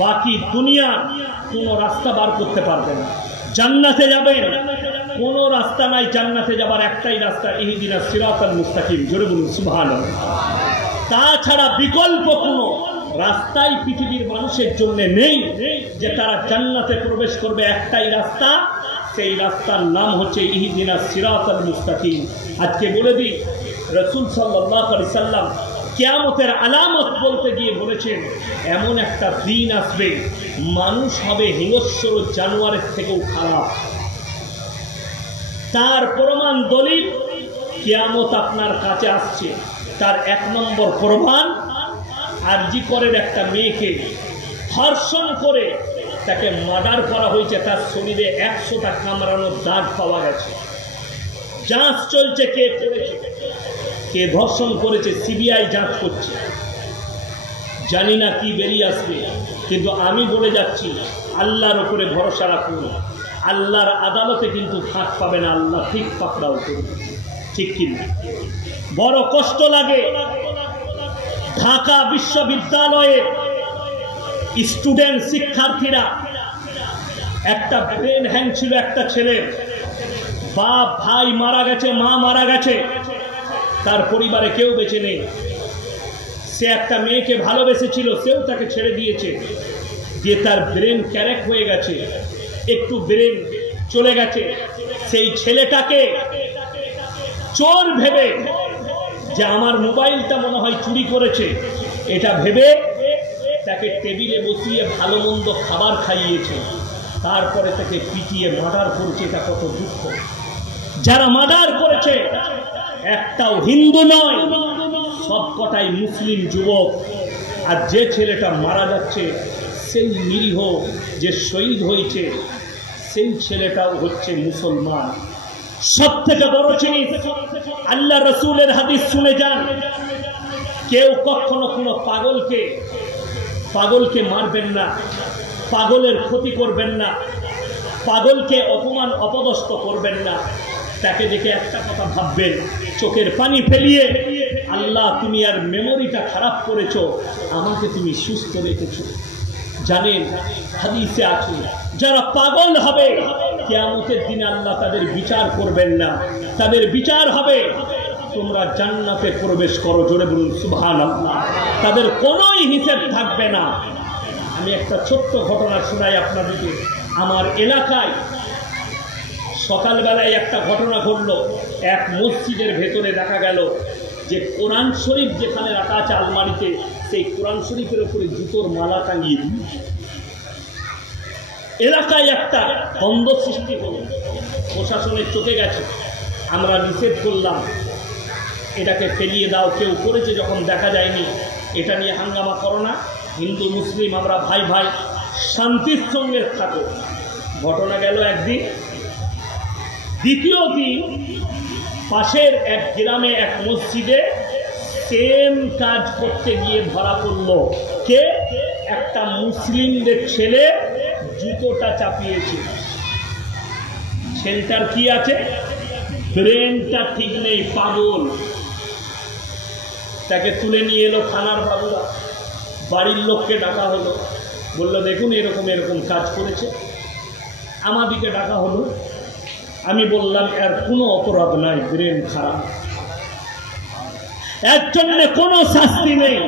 বাকি দুনিয়া কোনো রাস্তা বার করতে পারবে না। জান্নাতে যাবেন, কোনো রাস্তা নাই জান্নাতে যাবার, একটাই রাস্তা, ইহদিনাস সিরাতাল মুস্তাকিম। জোরে বলুন সুবহানাল্লাহ। তাছাড়া বিকল্প কোনো রাস্তাই পৃথিবীর মানুষের জন্য নেই যে তারা জান্নাতে প্রবেশ করবে। একটাই রাস্তা, সেই রাস্তার নাম হচ্ছে ইহদিনাস সিরাতাল মুস্তাকিম। আজকে বলে দিই, রাসূল সাল্লাল্লাহু আলাইহি সাল্লাম কিয়ামতের আলামত বলতে গিয়ে বলেছেন, এমন একটা দিন আসবে মানুষ হবে হিংস্র জানোয়ারের থেকেও খারাপ। তার প্রমাণ দলিল কিয়ামত আপনার কাছে আসছে। তার 1 নম্বর প্রমাণ, আরজি করের একটা মেয়েকে ধর্ষণ করে তাকে মার্ডার করা হয়েছে, তার শরীরে 100টা কামড়ানোর দাগ পাওয়া গেছে। যাঁচ চলছে কে করেছে, কে ধর্ষণ করেছে, সিবিআই যাঁচ করছে। জানি না কি বেরিয়ে আসবে, কিন্তু আমি বলে যাচ্ছি আল্লাহর উপরে ভরসা রাখুন। আল্লাহর আদালতে কিন্তু ফাঁক পাবে না, আল্লাহ ঠিক পাকড়াও করবে। ঠিক কিনা? বড় কষ্ট লাগে, ঢাকা বিশ্ববিদ্যালয়ে স্টুডেন্ট শিক্ষার্থীরা, একটা ব্রেন হ্যাং ছিল একটা ছেলে, বাপ ভাই মারা গেছে, মা মারা গেছে, তার পরিবারে কেউ বেঁচে নেই। সে একটা মেয়েকে ভালোবেসেছিল, সেও তাকে ছেড়ে দিয়েছে, দিয়ে তার ব্রেন ক্যারেক হয়ে গেছে, একটু ব্রেন চলে গেছে। সেই ছেলেটাকে চোর ভেবে, যে আমার মোবাইলটা মনে হয় চুরি করেছে, এটা ভেবে তাকে টেবিলে বসিয়ে ভালো মন্দ খাবার খাইয়েছে, তারপরে তাকে পিটিয়ে মার্ডার করেছে। এটা কত দুঃখ। যারা মার্ডার করেছে একটাও হিন্দু নয়, সব কটাই মুসলিম যুবক। আর যে ছেলেটা মারা যাচ্ছে, সেই নিরীহ যে শহীদ হয়েছে, সেই ছেলেটাও হচ্ছে মুসলমান। সব থেকে বড় জিনিস, আল্লাহ রসুলের হাদিস শুনে যান, কেউ কখনো কোনো পাগলকে মারবেন না, পাগলের ক্ষতি করবেন না, পাগলকে অপমান অপদস্থ করবেন না। তাকে দেখে একটা কথা ভাববেন, চোখের পানি ফেলিয়ে, আল্লাহ তুমি আর মেমোরিটা খারাপ করেছো, আমাকে তুমি সুস্থ রেখেছো। জানেন হাদিসে আছে, যারা পাগল হবে কিয়ামতের দিনে আল্লাহ তাদের বিচার করবেন না, তাদের বিচার হবে তোমরা জান্নাতে প্রবেশ করো। জোরে বলুন সুবহানাল্লাহ। তাদের কোনোই হিসেব থাকবে না। আমি একটা ছোট্ট ঘটনা শোনাই আপনাদেরকে। আমার এলাকায় সকালবেলায় একটা ঘটনা ঘটলো। এক মসজিদের ভেতরে দেখা গেল যে কোরআন শরীফ যেখানে রাখা আছে আলমারিতে, সেই কোরআন শরীফের উপরে জুতোর মালা টাঙিয়ে দিল। এলাকায় একটা দ্বন্দ্ব সৃষ্টি হলো, প্রশাসনের চোখে গেছে। আমরা নিষেধ করলাম, এটাকে ফেলিয়ে দাও, কেউ করেছে যখন দেখা যায়নি, এটা নিয়ে হাঙ্গামা করো না, হিন্দু মুসলিম আমরা ভাই ভাই, শান্তির সঙ্গে থাকো। ঘটনা গেল একদিন। দ্বিতীয় দিন পাশের এক গ্রামে এক মসজিদে সেম কাজ করতে গিয়ে ধরা পড়ল। কে? একটা মুসলিমদের ছেলে জুতোটা চাপিয়েছে। ছেলেটার কি আছে? ব্রেনটা ঠিক নেই, পাগল। তাকে তুলে নিয়ে এলো থানার বাবুরা, বাড়ির লোককে ডাকা হলো, বললো দেখুন এরকম এরকম কাজ করেছে। আমাদিকে ডাকা হলো, আমি বললাম এর কোনো অপরাধ নাই, ব্রেন খারাপ, এর জন্য কোনো শাস্তি নেই,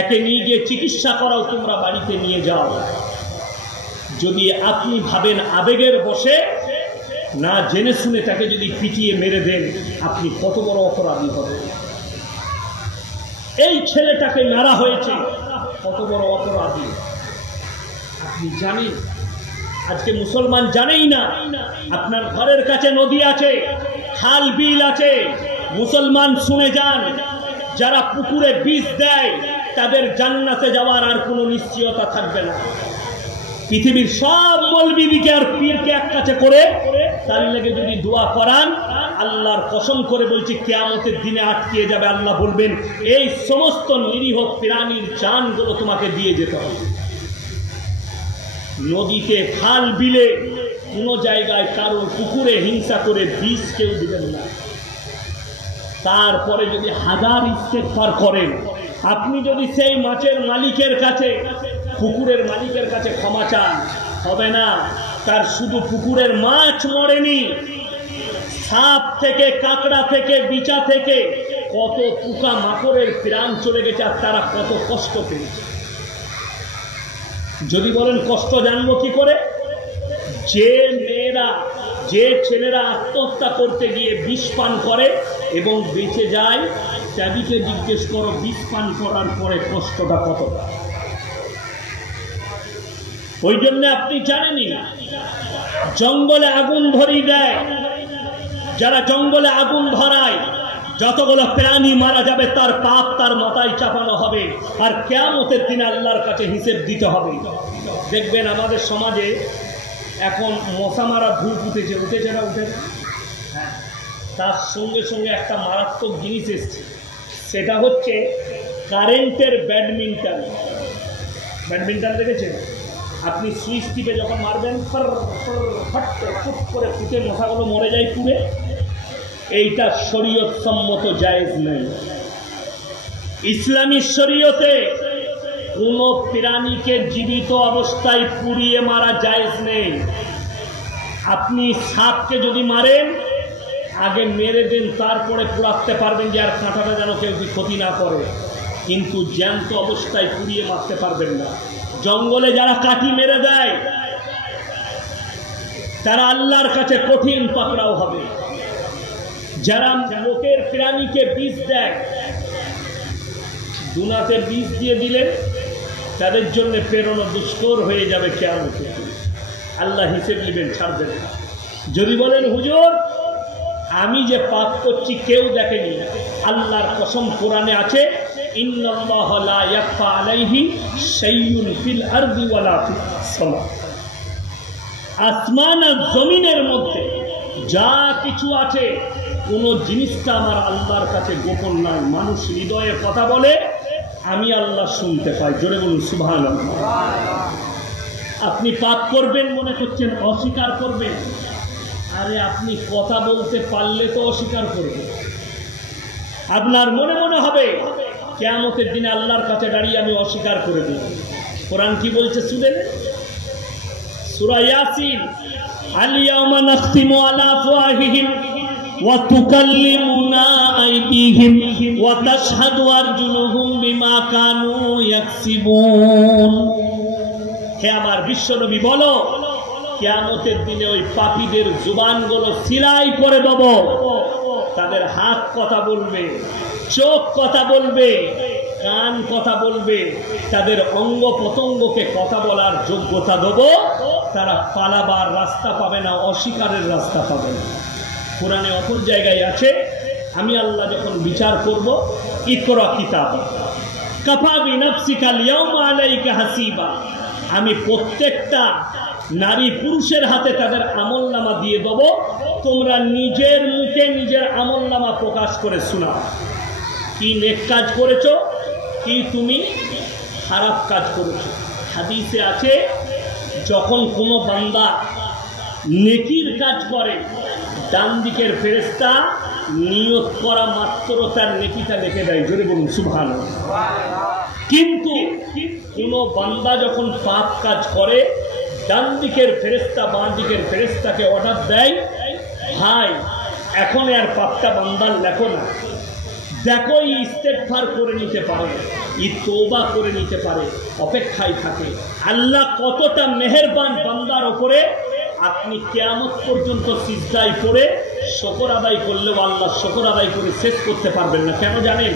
একে নিয়ে গিয়ে চিকিৎসা করাও, তোমরা বাড়িতে নিয়ে যাও। যদি আপনি ভাবেন আবেগের বশে না জেনে শুনে তাকে যদি পিটিয়ে মেরে দেন, আপনি কত বড় অপরাধী হবেন। এই ছেলেটাকে মারা হয়েছে, কত বড় অপরাধী আপনি জানেন? আজকে মুসলমান জানেই না। আপনার ঘরের কাছে নদী আছে, খাল বিল আছে, মুসলমান শুনে যান, যারা পুকুরে বিষ দেয় তাদের জান্নাতে যাওয়ার আর কোনো নিশ্চয়তা থাকবে না। পৃথিবীর সব মৌলবীকে আর পীরকে এক কাছে করে তার লেগে যদি দোয়া করান, আল্লাহর কসম করে বলছি কিয়ামতের দিনে আটকিয়ে যাবে। আল্লাহ বলবেন এই সমস্ত নিরীহ প্রাণীর জানগুলো তোমাকে দিয়ে যেতে হবে। নদীতে, খাল বিলে, কোনো জায়গায় কারো পুকুরে হিংসা করে বিষ কেউ দিবেন না। তারপরে যদি হাজার ইস্তেগফার করেন, আপনি যদি সেই মাছের মালিকের কাছে, পুকুরের মালিকের কাছে ক্ষমা চান, হবে না। তার শুধু পুকুরের মাছ মরেনি, সাপ থেকে, কাঁকড়া থেকে, বিছা থেকে কত পোকা মাকড়ের প্রাণ চলে গেছে, আর তারা কত কষ্ট পেয়েছে। যদি বলেন কষ্ট জানবো কি করে? যে মেয়েরা, যে ছেলেরা আত্মহত্যা করতে গিয়ে বিষ পান করে এবং বেঁচে যায়, তাদেরকে জিজ্ঞেস করো বিষ পান করার পরে কষ্টটা কতটা। ওই জন্য আপনি জানেনই না, জঙ্গলে আগুন ধরিয়ে দেয়, যারা জঙ্গলে আগুন ধরায়, যতগুলো প্রাণী মারা যাবে তার পাপ তার মাথায় চাপানো হবে, আর কিয়ামতের দিনে আল্লাহর কাছে হিসেব দিতে হবে। দেখবেন আমাদের সমাজে এখন মশা মারা ধূপ উঠেছে, না উঠে? হ্যাঁ, তার সঙ্গে সঙ্গে একটা মারাত্মক জিনিস এসছে, সেটা হচ্ছে কারেন্টের ব্যাডমিন্টন। ব্যাডমিন্টন দেখেছেন? আপনি সুইচ টিপে যখন মারবেন, ফট করে ফুটে মশাগুলো মরে যায় পুড়ে। এইটা শরীয়ত সম্মত জায়েজ নেই। ইসলামী শরীয়তে কোনো প্রাণীকে জীবিত অবস্থায় পুড়িয়ে মারা জায়েজ নেই। আপনি সাপকে যদি মারেন আগে মেরে দেন, তারপরে পোড়াতে পারবেন যে আর কাঁটাটা যেন কেউ ক্ষতি না করে, কিন্তু জ্যান্ত অবস্থায় পুড়িয়ে মারতে পারবেন না। জঙ্গলে যারা কাঠি মেরে দেয় তারা আল্লাহর কাছে কঠিন পাকড়াও হবে। যারা লোকের প্রাণীকে বিষ দেয়, দুনাতে বিষ দিয়ে দিলেন, তাদের জন্য প্রেরণা দুষ্কর হয়ে যাবে কিয়ামতে। আল্লাহ হিসেব নেবেন, ছাড়বেন না। যদি বলেন হুজুর আমি যে পাপ করছি কেউ দেখেনি, আল্লাহর কসম কোরআনে আছে, ইন্নাল্লাহা লা ইয়াখফা আলাইহি শাইউন ফিল আরদি ওয়ালা ফিস সামা। আসমান আর জমিনের মধ্যে যা কিছু আছে কোন জিনিসটা আমার আল্লাহর কাছে গোপন নাই। মানুষ হৃদয়ে কথা বলে, আমি আল্লাহ শুনতে পাই। জোরে বলুন সুবহানাল্লাহ। আপনি পাপ করবেন মনে করছেন, অস্বীকার করবেন। আরে আপনি কথা বলতে পারলে তো অস্বীকার করবেন। আপনার মনে মনে হবে কিয়ামতের দিনে আল্লাহর কাছে দাঁড়িয়ে আমি অস্বীকার করে দেব। কোরআন কি বলছে শুনেন, সূরা ইয়াসিন, আল ইয়াওমা নাখতিমু আলা আফওয়াহিহিম ওয়া তুকাল্লিমুনা আইদিহিম ওয়া তাশহাদু আরজুলুহুম বিমা কানু ইয়াকসিবুন। হে আমার বিশ্বনবী বলো, কিয়ামতের দিনে ওই পাপীদের জুবানগুলো সিলাই করে দেব। তাদের হাত কথা বলবে, চোখ কথা বলবে, কান কথা বলবে, তাদের অঙ্গ প্রত্যঙ্গকে কথা বলার যোগ্যতা দেব। তারা পালাবার রাস্তা পাবে না, অস্বীকারের রাস্তা পাবে না। কোরআনে অপর জায়গায় আছে, আমি আল্লাহ যখন বিচার করব, ইকরা কিতাব কাফা বিনাফসিকা ইয়াউমা আলাইকা হাসিবা, আমি প্রত্যেকটা নারী পুরুষের হাতে তাদের আমলনামা দিয়ে দেব। তোমরা নিজের মুখে নিজের আমলনামা প্রকাশ করে শোনাও, কি নেক কাজ করেছো, কি তুমি খারাপ কাজ করেছো। হাদিসে আছে, যখন কোনো বান্দা নেকির কাজ করে, ডান দিকের ফেরেশতা নিয়ত করা মাত্র তার নেকিটা লিখে দেয়। জোরে বলুন সুবহানাল্লাহ। কিন্তু কোনো বান্দা যখন পাপ কাজ করে, ডান দিকের ফেরেশতা বাঁ দিকের ফেরেশতাকে অর্ডার দেয়, ভাই এখন আর পাপটা বান্দার লেখো না, দেখো ইস্তেগফার করে নিতে পারে, তওবা করে নিতে পারে, অপেক্ষায় থাকে। আল্লাহ কতটা মেহেরবান বান্দার ওপরে। আপনি কিয়ামত পর্যন্ত সিজদায় পড়ে শুকর আদায় করলেও আল্লাহ শুকর আদায় করে শেষ করতে পারবেন না। কেন জানেন?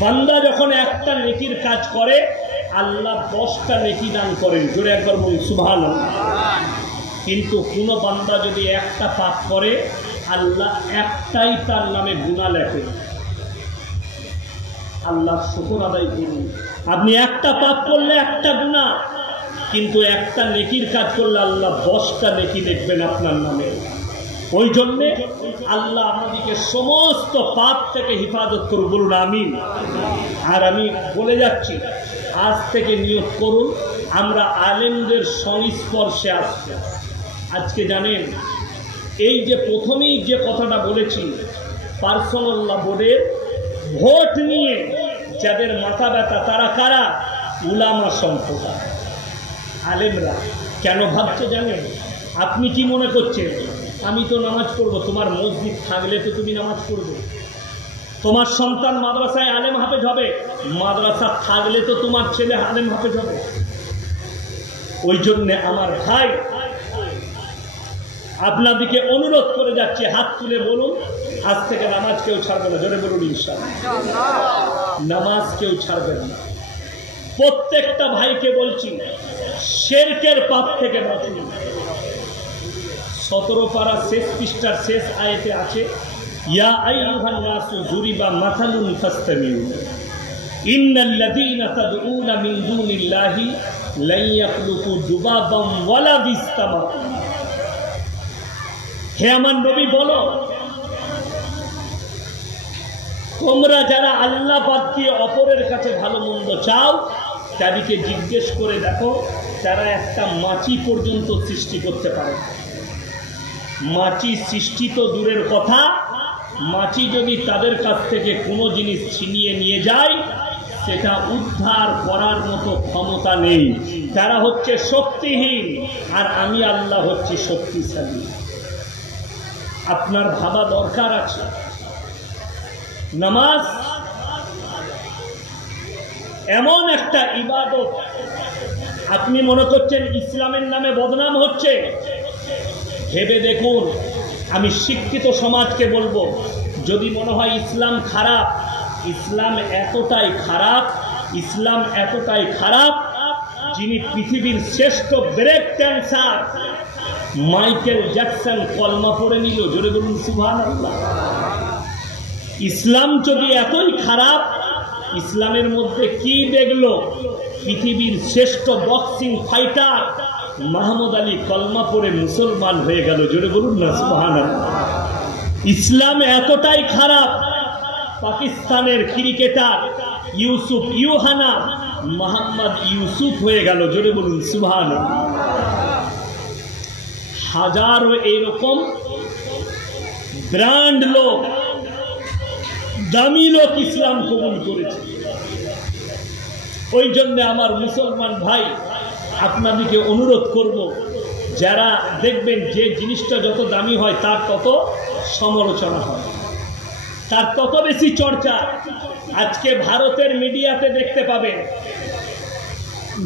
বান্দা যখন একটা নেকির কাজ করে, আল্লাহ 10টা নেকি দান করেন। জোরে একবার বলুন সুবহানাল্লাহ। কিন্তু কোন বান্দা যদি একটা পাপ করে, আল্লাহ একটাই তার নামে গুনাহ লেখে। আল্লাহ শুকর আদায় করুন। আপনি একটা পাপ করলে একটা গুনাহ, কিন্তু একটা নেকির কাজ করলে আল্লাহ 10টা নেকি লিখবেন আপনার নামে। ওই জন্যে আল্লাহ আমাদেরকে সমস্ত পাপ থেকে হেফাজত করুন, বলুন আমিন। আর আমি বলে যাচ্ছি, আজ থেকে নিয়ত করুন আমরা আলেমদের সংস্পর্শে আসব। আজকে জানেন, এই যে প্রথমেই যে কথাটা বলেছি, পার্সোনাল ল বোর্ডের ভোট নিয়ে যাদের মাথা ব্যথা, তারা কারা? উলামা সম্প্রদায়, আলেমরা। কেন ভাবছে জানেন? আপনি কি মনে করছেন আমি তো নামাজ পড়বো? তোমার মসজিদ থাকলে তো তুমি নামাজ পড়বে। তোমার সন্তান মাদ্রাসায় আলেম হাফেজ হবে, মাদ্রাসা থাকলে তো তোমার ছেলে আলেম হাফেজ হবে। ওই জন্যে আমার ভাই আপনাদেরকে অনুরোধ করে যাচ্ছে, হাত তুলে বলুন, আজ থেকে নামাজ কেউ ছাড়বে না। জোরে বলুন ইনশাআল্লাহ। নামাজ কেউ ছাড়বে না। প্রত্যেকটা ভাইকে বলছি, শিরকের পাপ থেকে বাঁচুন। 17 পারা শেষ পৃষ্ঠার শেষ আয়াতে আছে, ইয়া আইয়ুহান নাসু যুরিবা মাসালুন ফাসতামিউ ইন্নাল্লাযীনা তাদউনা মিন দুনিল্লাহি লা ইয়াখলুকু যুবাবাম ওয়ালা বিস্তামা। হে আমার নবী বলো, তোমরা যারা আল্লাহ বাদ দিয়ে অপরের কাছে ভালো মন্দ চাও, তাদেরকে জিজ্ঞেস করে দেখো, তারা একটা মাছি পর্যন্ত সৃষ্টি করতে পারে। মাছি সৃষ্টি তো দূরের কথা, মাছি যদি তাদের কাছ থেকে কোনো জিনিস ছিনিয়ে নিয়ে যায়, সেটা উদ্ধার করার মতো ক্ষমতা নেই। তারা হচ্ছে শক্তিহীন আর আমি আল্লাহ হচ্ছি শক্তিশালী। আপনার ভাবা দরকার আছে, নামাজ এমন একটা ইবাদত, আপনি মনে করছেন ইসলামের নামে বদনাম হচ্ছে? ভেবে দেখুন। আমি শিক্ষিত সমাজকে বলবো, যদি মনে হয় ইসলাম খারাপ, ইসলাম এতটাই খারাপ, ইসলাম এতটাই খারাপ, যিনি পৃথিবীর শ্রেষ্ঠ ব্রেক ক্যান্সার মাইকেল জ্যাকসন কলমা পড়ে নিল। জোরে বলুন সুবহানাল্লাহ। ইসলাম যদি এতই খারাপ, ইসলামের মধ্যে কি দেখলো? পৃথিবীর শ্রেষ্ঠ বক্সিং ফাইটার মাহমুদ আলী কলমা পড়ে মুসলমান হয়ে গেল। জোরে বলুন না সুবহানাল্লাহ। ইসলাম এতটাই খারাপ, পাকিস্তানের ক্রিকেটার ইউসুফ ইউহানা মোহাম্মদ ইউসুফ হয়ে গেল। জোরে বলুন সুবহানাল্লাহ। হাজারো এইরকম ব্র্যান্ড লোক, দামি লোক ইসলাম কবুল করেছে। ওই জন্য আমার মুসলমান ভাই, আপনাদেরকে অনুরোধ করব, যারা দেখবেন যে জিনিসটা যত দামি হয় তার তত সমালোচনা হয়, তার তত বেশি চর্চা। আজকে ভারতের মিডিয়াতে দেখতে পাবেন,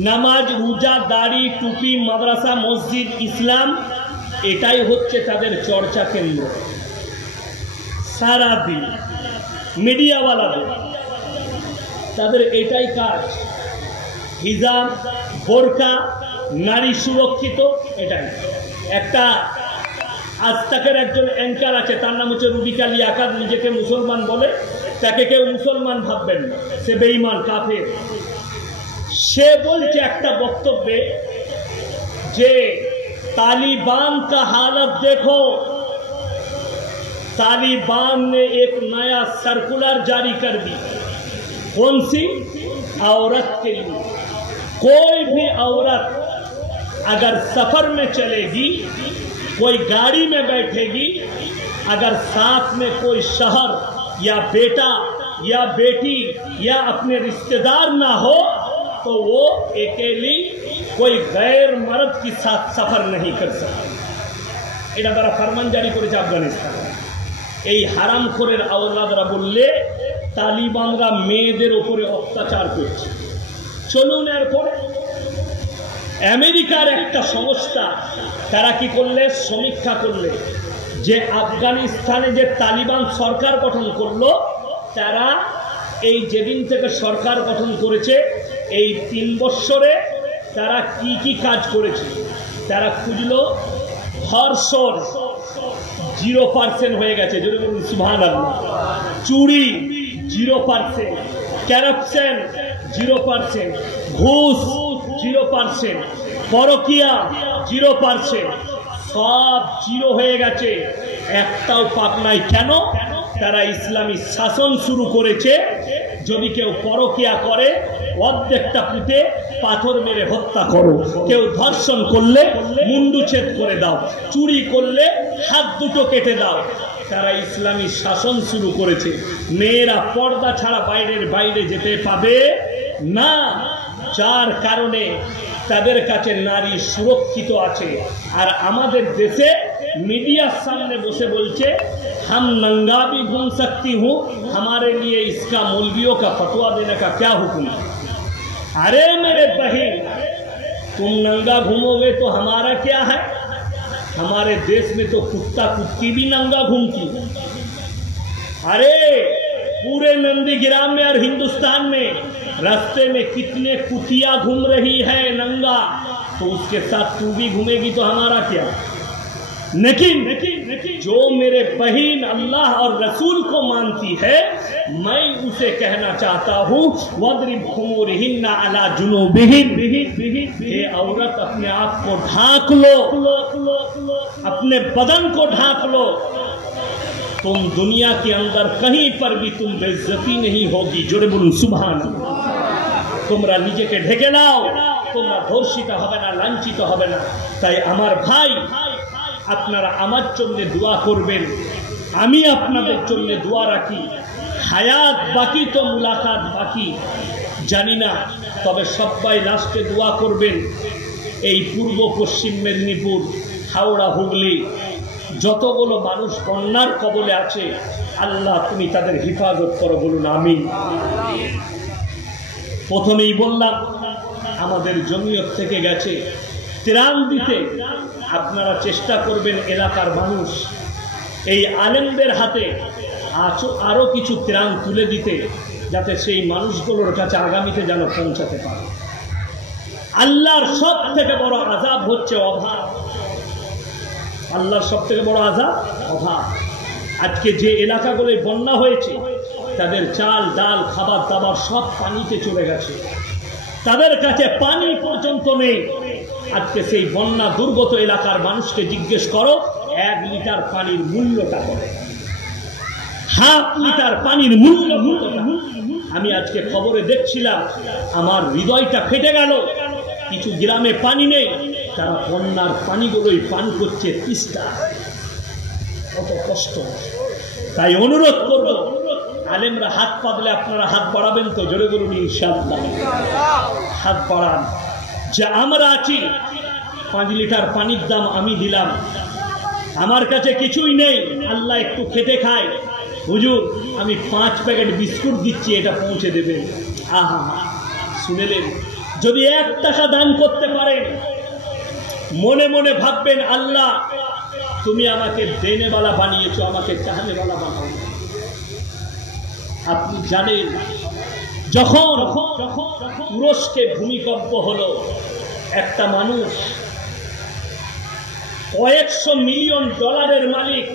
নামাজ, রোজা, দাড়ি, টুপি, মাদ্রাসা, মসজিদ, ইসলাম, এটাই হচ্ছে তাদের চর্চা কেন্দ্র। সারাদিন মিডিয়াওয়ালাদের তাদের এটাই কাজ। হিজাব, বোরকা, নারী সুরক্ষিত, এটাই। একটা আজ তাকের একজন অ্যাঙ্কার আছে, তার নাম হচ্ছে রুবিকা লিয়াকাত, নিজেকে মুসলমান বলে, তাকে কেউ মুসলমান ভাববেন না, সে বেঈমান কাফের। সে বলছে একটা বক্তব্যে যে तालिबान का हालत देखो, तालिबान ने एक नया सर्कुलर जारी कर दी। कौन सी? औरत के लिए। कोई भी औरत अगर सफर में चलेगी, कोई गाड़ी में बैठेगी, अगर साथ में कोई शहर या बेटा या बेटी या अपने रिश्तेदार ना हो तो वो अकेली कोई गैर मर्द के साथ सफर नहीं कर सकती। এটা তারা ফরমান জারি করেছে আফগানিস্তান। এই হারামখোরের আওলাদরা বললে তালিবানরা মেয়েদের উপরে অত্যাচার করছে। চলুন এরপরে আমেরিকার একটা সংস্থা তারা কি করলে, সমীক্ষা করলে যে আফগানিস্তানে যে তালিবান সরকার গঠন করলো, তারা এই যেদিন থেকে সরকার গঠন করেছে এই 3 বছরে তারা কি কি কাজ করেছে। তারা খুঁজলো, ধর্ষণ 0% হয়ে গেছে। যদি বলুন সুবহানাল্লাহ। চুরি 0%, কারাপশন 0%, ঘুষ 0%, পরকিয়া 0%, সব 0 হয়ে গেছে, একটাও পাপ নাই। কেন? তারা ইসলামী শাসন শুরু করেছে। যদি কেউ পরকিয়া করে অর্ধেকটা পুঁতে পাথর মেরে হত্যা করো, কেউ ধর্ষণ করলে মুন্ডু ছেদ করে দাও, চুরি করলে হাত দুটো কেটে দাও। তারা ইসলামী শাসন শুরু করেছে। মেয়েরা পর্দা ছাড়া বাইরে যেতে পাবে না, যার কারণে তাদের কাছে নারী সুরক্ষিত আছে। আর আমাদের দেশে मीडिया सामने बसे बोलचे हम नंगा भी घूम सकती हूँ, हमारे लिए इसका मौलवियों का फतवा देने का क्या हुक्म है? अरे मेरे बहन, तुम नंगा घूमोगे तो हमारा क्या है? हमारे देश में तो कुत्ता कुत्ती भी नंगा घूमती है। अरे पूरे नंदीग्राम में और हिंदुस्तान में रास्ते में कितने कुतिया घूम रही है नंगा, तो उसके साथ तू भी घूमेगी तो हमारा क्या? लेकिन जो मेरे बहन अल्लाह और रसूल को मानती है, मैं उसे कहना चाहता हूँ, वद्रिब खुमूरिहिन्ना अला जुनूबिहिन। ये औरत अपने आप को ढांक लो, अपने बदन को ढांक लो, तुम दुनिया के अंदर कहीं पर भी तुम बेइज्जती नहीं होगी। जोरे बोलूं सुभान अल्लाह। তোমরা নিজেকে ঢেকে নাও, তোমরা ধর্ষিত হবে না, লাঞ্ছিত হবে না। তাই আমার ভাই, আপনারা আমার জন্য দোয়া করবেন, আমি আপনাদের জন্য দোয়া রাখি। হায়াত বাকি তো মুলাকাত বাকি। জানি না, তবে সবাই লাস্টে দোয়া করবেন এই পূর্ব পশ্চিম মেদিনীপুর, হাওড়া, হুগলি যতগুলো মানুষ বন্যার কবলে আছে, আল্লাহ তুমি তাদের হেফাজত করো, বলুন আমিন। প্রথমেই বললাম আমাদের জমিয়ত থেকে গেছে ত্রাণ দিতে, আপনারা চেষ্টা করবেন এলাকার মানুষ এই আলেমদের হাতে আরো কিছু ত্রাণ তুলে দিতে, যাতে সেই মানুষগুলোর কাছে আগামীতে যেন পৌঁছাতে পারে। আল্লাহর সব থেকে বড় আযাব হচ্ছে অভাব। আল্লাহর সব থেকে বড় আযাব অভাব। আজকে যে এলাকাগুলোয় বন্যা হয়েছে, তাদের চাল ডাল খাবার দাবার সব পানিতে চলে গেছে, তাদের কাছে পানি পর্যন্ত নেই। আজকে সেই বন্যা দুর্গত এলাকার মানুষকে জিজ্ঞেস করো 1 লিটার পানির মূল্যটা কত, হাফ লিটার পানির মূল্য কত। আমি আজকে খবরে দেখছিলাম, আমার হৃদয়টা ফেটে গেল। কিছু গ্রামে পানি নেই, তারা বন্যার পানিগুলোই পান করছে তিস্তা। কত কষ্ট। তাই অনুরোধ করব, আলেমরা হাত পাতলে আপনারা হাত বাড়াবেন তো? জোরে বলুন ইনশাআল্লাহ। হাত বাড়ান। যে আমরা আছি, 5 লিটার পানির দাম আমি দিলাম, আমার কাছে কিছুই নেই, আল্লাহ একটু খেটে খায়, হুজুর আমি 5 প্যাকেট বিস্কুট দিচ্ছি, এটা পৌঁছে দেবেন। আহা, শুনেলেন? যদি 1 টাকা দান করতে পারেন, মনে মনে ভাববেন আল্লাহ তুমি আমাকে দেনেওয়ালা বানিয়েছো, আমাকে চাহনেওয়ালা বানাও। আপনি জানেন, যখন তুরস্কে ভূমিকম্প হলো, একটা মানুষ কয়েকশো মিলিয়ন ডলারের মালিক,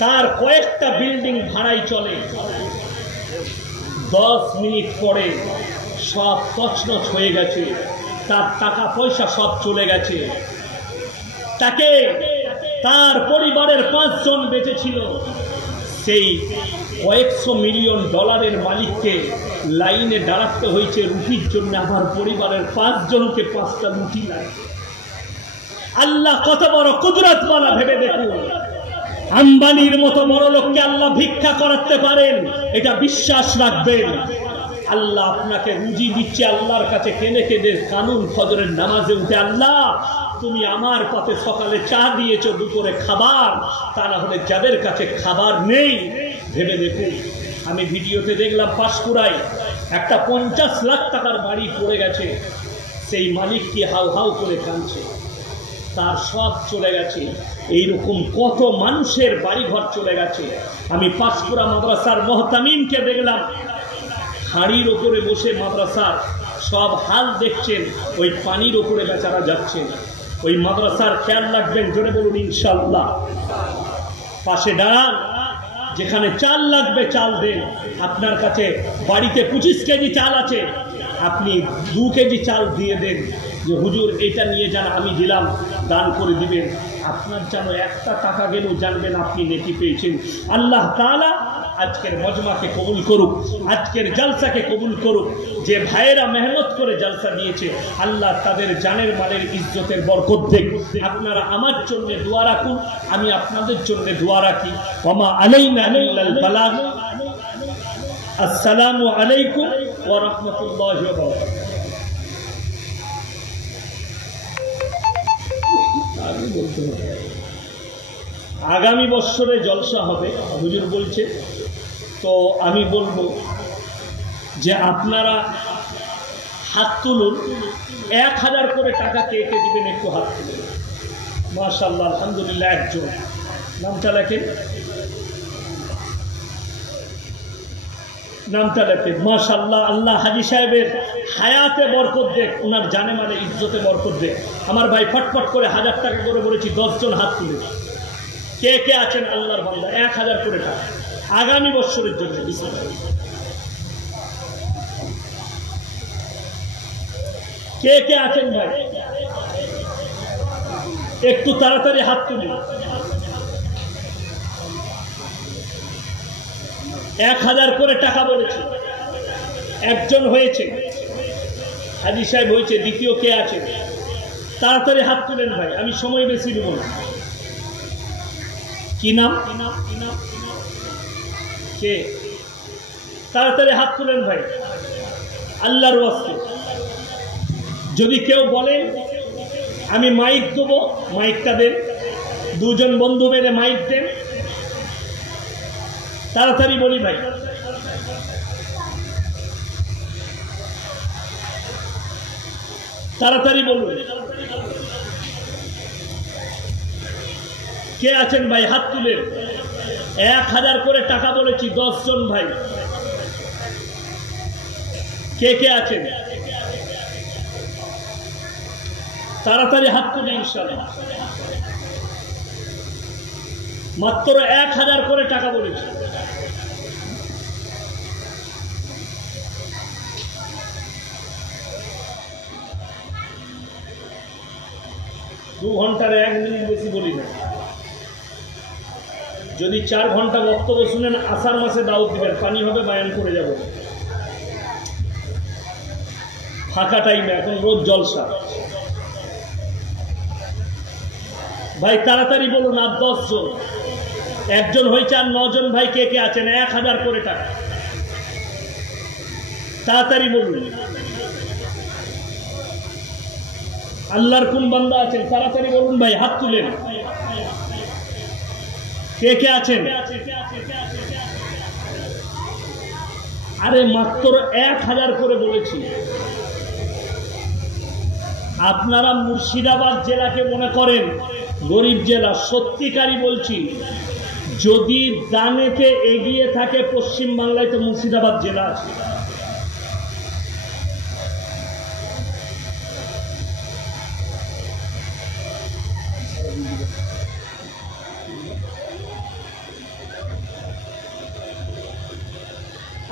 তার কয়েকটা বিল্ডিং ভাড়ায় চলে, 10 মিনিট পরে সব তছনছ হয়ে গেছে, তার টাকা পয়সা সব চলে গেছে। তাকে তার পরিবারের 5 জন বেঁচে ছিল, সেই কয়েকশো মিলিয়ন ডলারের মালিককে লাইনে দাঁড়াতে হয়েছে রুটির জন্য। আমার পরিবারের 5 জনকে 5টা রুটি লাগে। আল্লাহ কত বড় কুদরতওয়ালা ভেবে দেখুন। আম্বানির মতো বড় লোককে আল্লাহ ভিক্ষা করাতে পারেন, এটা বিশ্বাস রাখবেন। আল্লাহ আপনাকে রুজি দিচ্ছে, আল্লাহর কাছে কেঁদে কেঁদে কানুন ফজরের নামাজে উঠে, আল্লাহ তুমি আমার পাতে সকালে চা দিয়েছো, দুপুরে খাবার, তা না হলে যাদের কাছে খাবার নেই। ভেবে দেখুন, আমি ভিডিওতে দেখলাম পাঁশকুড়ায় একটা 50 লাখ টাকার বাড়ি পড়ে গেছে, সেই মালিক কি হাউ হাউ করে কাঁদছে, তার সব চলে গেছে। এইরকম কত মানুষের বাড়িঘর চলে গেছে। আমি পাঁশকুড়া মাদ্রাসার মহতামিমকে দেখলাম, হাড়ির ওপরে বসে মাদ্রাসার সব হাল দেখছেন, ওই পানির ওপরে বেচারা যাচ্ছে। ওই মাদ্রাসার খেয়াল রাখবেন, জোরে বলুন ইনশাআল্লাহ। পাশে দাঁড়ান, যেখানে চাল লাগবে চাল দেন। আপনার কাছে বাড়িতে 25 কেজি চাল আছে, আপনি 2 কেজি চাল দিয়ে দেন, যে হুজুর এটা নিয়ে যান, আমি দিলাম, দান করে দিবেন। আপনার যেন একটা টাকা গেলেও জানবেন আপনি নেকি পেয়েছেন। আল্লাহ তাআলা আজকের মজমাকে কবুল করুক, আজকের জলসাকে কবুল করুক। যে ভাইয়েরা মেহনত করে জলসা দিয়েছে, আল্লাহ তাদের জানের মালের ইজ্জতের বরকত দেখ। আপনারা আমার জন্য দোয়া রাখুন, আমি আপনাদের জন্য দোয়া রাখি। ওমা আলাইনা ইল্লাল বালাগ। আসসালামু আলাইকুম ওয়া রাহমাতুল্লাহি ওয়া বারাকাতুহু। আগামী বছরে জলসা হবে হুজুর বলছে, তো আমি বলবো যে আপনারা হাত তুলুন, 1000 করে টাকা কে কে দিবেন একটু হাত তুলুন। মাশাআল্লাহ, আলহামদুলিল্লাহ। একজন নামটা লেখেন, নামটা লেখেন। মাশাআল্লাহ, আল্লাহ হাজী সাহেবের হায়াতে বরকত দেখ, ওনার জানে মানে ইজ্জতে বরকত দেখ। আমার ভাই ফটফট করে 1000 টাকা করে বলেছি, 10 জন হাত তুলে। কে কে আছেন আল্লাহর বান্দা? 1000 করে টাকা আগামী বছরের জন্য। কে কে আছেন ভাই? একটু তাড়াতাড়ি হাত তুলি। 1000 করে টাকা বলেছি, একজন হয়েছে, হাজী সাহেব হয়েছে। দ্বিতীয় কে আছে? তাড়াতাড়ি হাত তুলেন ভাই, আমি সময় বেশি দেব না। কি নাম? কে? তাড়াতাড়ি হাত তুলেন ভাই। আল্লাহর ওয়াস্তে যদি কেউ বলে আমি মাইক দেবো, মাইকটা দেন, দুজন বন্ধু মেরে মাইক দেন, তাড়াতাড়ি বলি ভাই। তাড়াতাড়ি বলুন কে আছেন ভাই, হাত তুলেন। 1000 করে টাকা বলেছি, 10 জন ভাই, কে কে আছেন তাড়াতাড়ি হাত তুলে ইনশাআল্লাহ। মাত্র 1000 করে টাকা বলেছি। দু ঘন্টার 1 মিনিট বেশি বলি না। যদি 4 ঘন্টা বক্তব্য শুনেন, আষাঢ় মাসে দাওয়াত দিবেন, পানি হবে, বায়ান করে যাব ফাঁকা টাইমে, এখন রোজ জলসা। ভাই তাড়াতাড়ি বলুন, আর 10 জন, একজন হয়েছে আর 9 জন ভাই কে কে আছেন, 1000 করে টাকা তাড়াতাড়ি বলুন। আল্লাহর কোন বান্দা আছেন তাড়াতাড়ি বলুন ভাই, হাত তুলেন, কে কে আছেন। আরে মাত্র 1000 করে বলেছি। আপনারা মুর্শিদাবাদ জেলাকে মনে করেন গরিব জেলা, সত্যিকারই বলছি, যদি দানেতে এগিয়ে থাকে পশ্চিম বাংলায় তো মুর্শিদাবাদ জেলা আছে।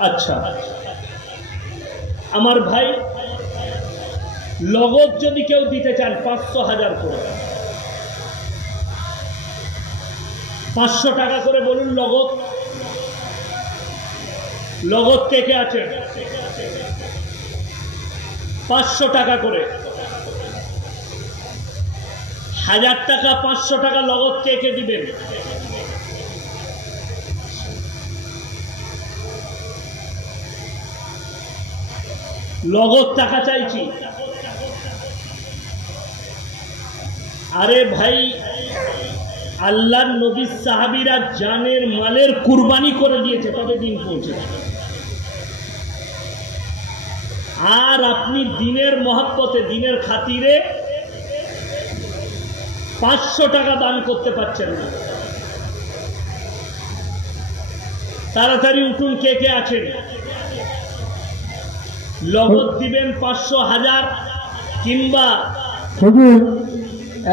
আচ্ছা আমার ভাই, লগত যদি কেউ দিতে চান 500,000 করে, 500 টাকা করে বলুন লগত। লগত কে কে আছে, 500 টাকা করে। 1000 টাকা 500 টাকা লগত কে কে দিবেন। লগত টাকা চাইছি। আরে ভাই, আল্লাহর নবী সাহাবীরা জানের মালের কুরবানি করে দিয়েছে, তবে দিন পৌঁছে। আর আপনি দিনের মহব্বতে, দিনের খাতিরে 500 টাকা দান করতে পারছেন না। তাড়াতাড়ি উঠুন, কে কে আছেন। লগত দিবেন 500, 1000 কিংবা হুজুর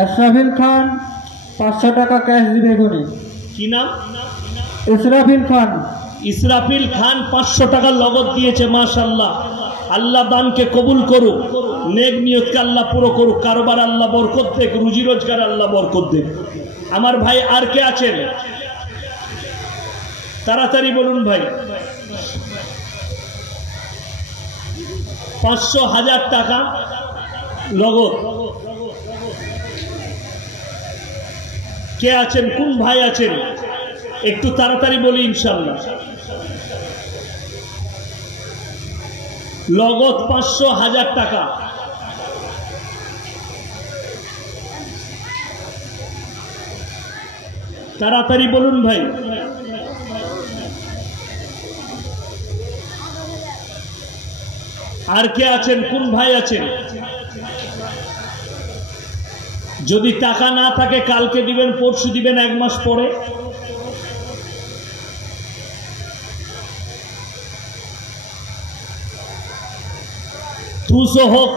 ইসরাফিল খান 500 টাকা ক্যাশ দিবে এখনি। কি নাম? ইসরাফিল খান। ইসরাফিল খান 500 টাকা লগত দিয়েছে, মাশাআল্লাহ। আল্লাহ দানকে কবুল করুক, নেক নিয়তকে আল্লাহ পুরো করুক, কারবার আল্লাহ বরকত দেখ, রুজি রোজগার আল্লাহ বরকত দেখ। আমার ভাই আর কে আছেন তাড়াতাড়ি বলুন ভাই। 500, 1000 টাকা লগত কে আছেন, কোন ভাই আছেন একটু তাড়াতাড়ি বলি ইনশাআল্লাহ। লগত 500, 1000 টাকা। তাড়াতাড়ি বলুন ভাই। আর কে আছেন, কোন ভাই আছেন। যদি টাকা না থাকে কালকে দিবেন, পরশু দিবেন, 1 মাস পরে। দুশো হোক,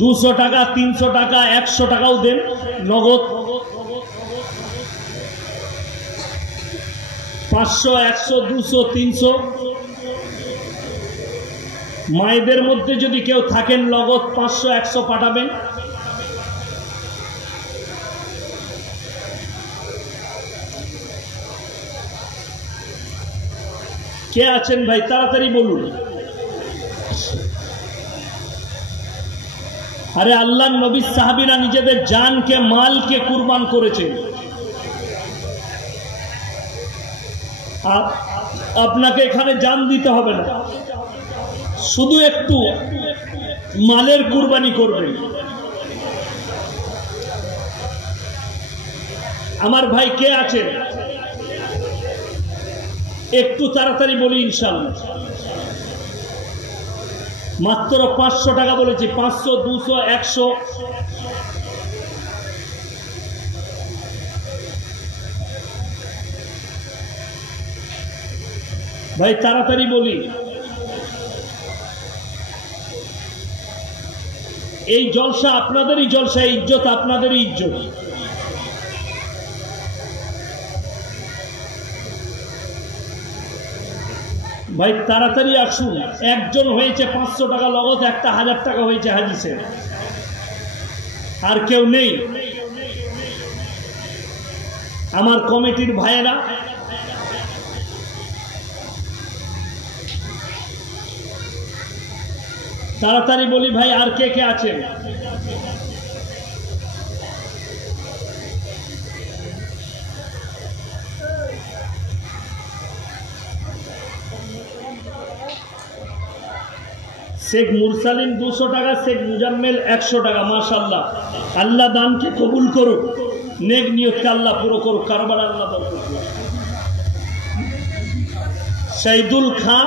200 টাকা, 300 টাকা, 100 টাকাও দেন নগদ। 500, 100, 200, 300। মায়েদের মধ্যে যদি কেউ থাকেন নগদ 500, 100 পাঠাবেন। কে আছেন ভাই তাড়াতাড়ি বলুন। আরে আল্লাহর নবী সাহাবীরা নিজেদের জানকে, মালকে কুরবান করেছেন। আপনাকে এখানে জান দিতে হবে না, শুধু একটু মালের কুরবানি করবেন। আমার ভাই কে আছেন একটু তাড়াতাড়ি বলি ইনশাআল্লাহ। মাত্র 500 টাকা বলেছি, 500, 200, 100। ভাই তাড়াতাড়ি বলি। এই জলসা আপনাদেরই জলসা, ইজ্জত আপনাদেরই ইজ্জত। ভাই তাড়াতাড়ি আসুন। একজন হয়েছে 500 টাকা নগদ, একটা 1000 টাকা হয়েছে হাজি সাহেব, আর কেউ নেই। আমার কমিটির ভাইয়েরা তাড়াতাড়ি বলি ভাই, আর কে কে আছেন? শেখ মুরসালিন 200 টাকা, শেখ মুজাম্মেল 100 টাকা। মাশাআল্লাহ, আল্লাহ দানকে কবুল করুক, নেক নিয়তকে আল্লাহ পুরো করুক, কারবার আল্লাহ বরকত করুক। শহীদুল খান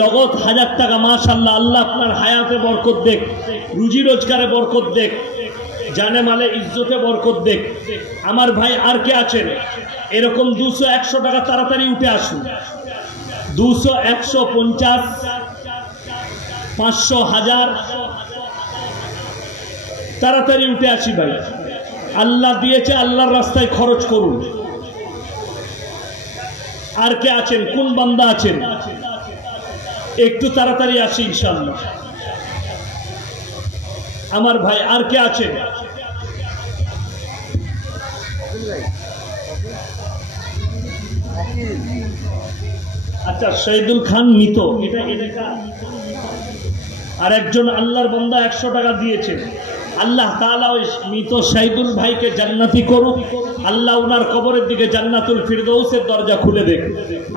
লগত 1000 টাকা। মাশাআল্লাহ, আল্লাহ আপনার হায়াতে বরকত দেখ, রুজি রোজগারে বরকত দেখ, জানে মালে ইজ্জতে বরকত দেখ। আমার ভাই আর কে আছেন এরকম 200, 100 টাকা? তাড়াতাড়ি উঠে আসুন। 200, 100, 50, 500, 1000, তাড়াতাড়ি উঠে আসি ভাই। আল্লাহ দিয়েছে, আল্লাহর রাস্তায় খরচ করুন। আর কে আছেন? কোন বান্দা আছেন একটু তাড়াতাড়ি আসি ইনশাআল্লাহ। আমার ভাই আর কে আছেন? আচ্ছা, শহীদুল খান মৃত, এটা আর একজন আল্লাহর বান্দা 100 টাকা দিয়েছেন। আল্লাহ তাআলা ওই মৃত শহীদুল ভাইকে জান্নাতি করুক, আল্লাহ উনার কবরের দিকে জান্নাতুল ফিরদৌসের দরজা খুলে দেখ।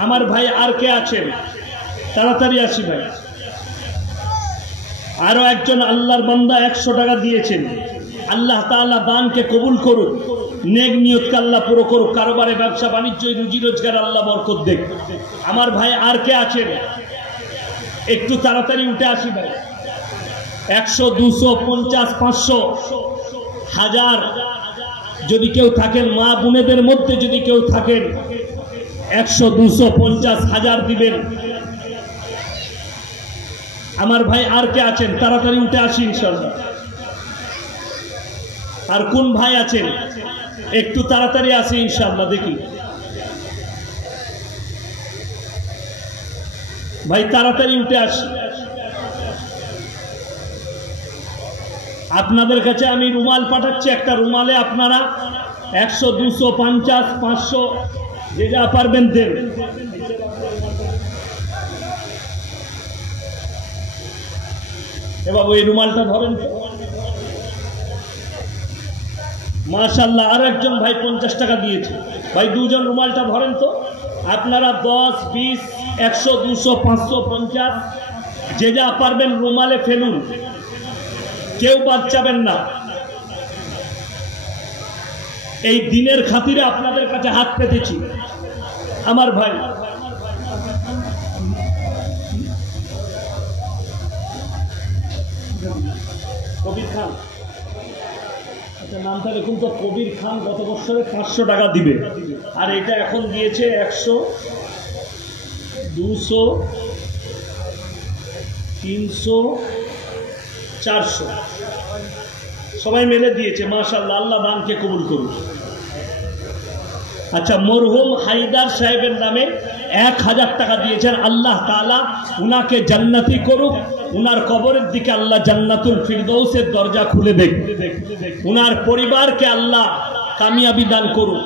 আমার ভাই আর কে আছেন? তাড়াতাড়ি আসি ভাই। আরো একজন আল্লাহর বান্দা 100 টাকা দিয়েছেন। আল্লাহ তাআলা দানকে কবুল করুক, নেক নিয়তকে আল্লাহ পুরো করুক, কারবারে ব্যবসা বাণিজ্য রুজি রোজগার আল্লাহ বরকত দেখ। আমার ভাই আর কে আছেন একটু তাড়াতাড়ি উঠে আসি ভাই। 100, 200, 50, 500, 1000 যদি কেউ থাকেন, মা বোনেদের মধ্যে যদি কেউ থাকেন 100, 200, 50, 1000 দিবেন। আমার ভাই আর কে আছেন? তাড়াতাড়ি উঠে আসি ইনশাআল্লাহ। আর কোন ভাই আছেন একটু তাড়াতাড়ি আসি ইনশাআল্লাহ। দেখি ভাই তাড়াতাড়ি উঠে আসি। আপনাদের কাছে আমি রুমাল পাঠাচ্ছি, একটা রুমালে আপনারা 100, 200, 50, 500 যে যা পারবেন দেন। এবার ওই রুমালটা ধরেন। মাশাআল্লাহ, আর একজন ভাই 50 টাকা দিয়েছে। ভাই দুজন রুমালটা ধরেন তো। আপনারা 10, 20, 100, 200, 500, 50 যে যা পারবেন রুমালে ফেলুন, কেউ বাদ যাবেন না। এই দিনের খাতিরে আপনাদের কাছে হাত পেতেছি। আমার ভাই কবির খান, আচ্ছা নামটা দেখুন তো। কবির খান গত বছরে 500 টাকা দিবে, আর এটা এখন দিয়েছে 100, 200, 300, 400 সবাই মিলে দিয়েছে। মাশাআল্লাহ, আল্লাহ দানকে কবুল করুন। আচ্ছা, মরহুম হায়দার সাহেবের নামে 1000 টাকা দিয়েছেন। আল্লাহ তাআলা উনাকে জান্নাতি করুক, উনার কবরের দিকে আল্লাহ জান্নাতুল ফিরদৌসের দরজা খুলে দেখ। উনার পরিবারকে আল্লাহ কামিয়াবি দান করুক।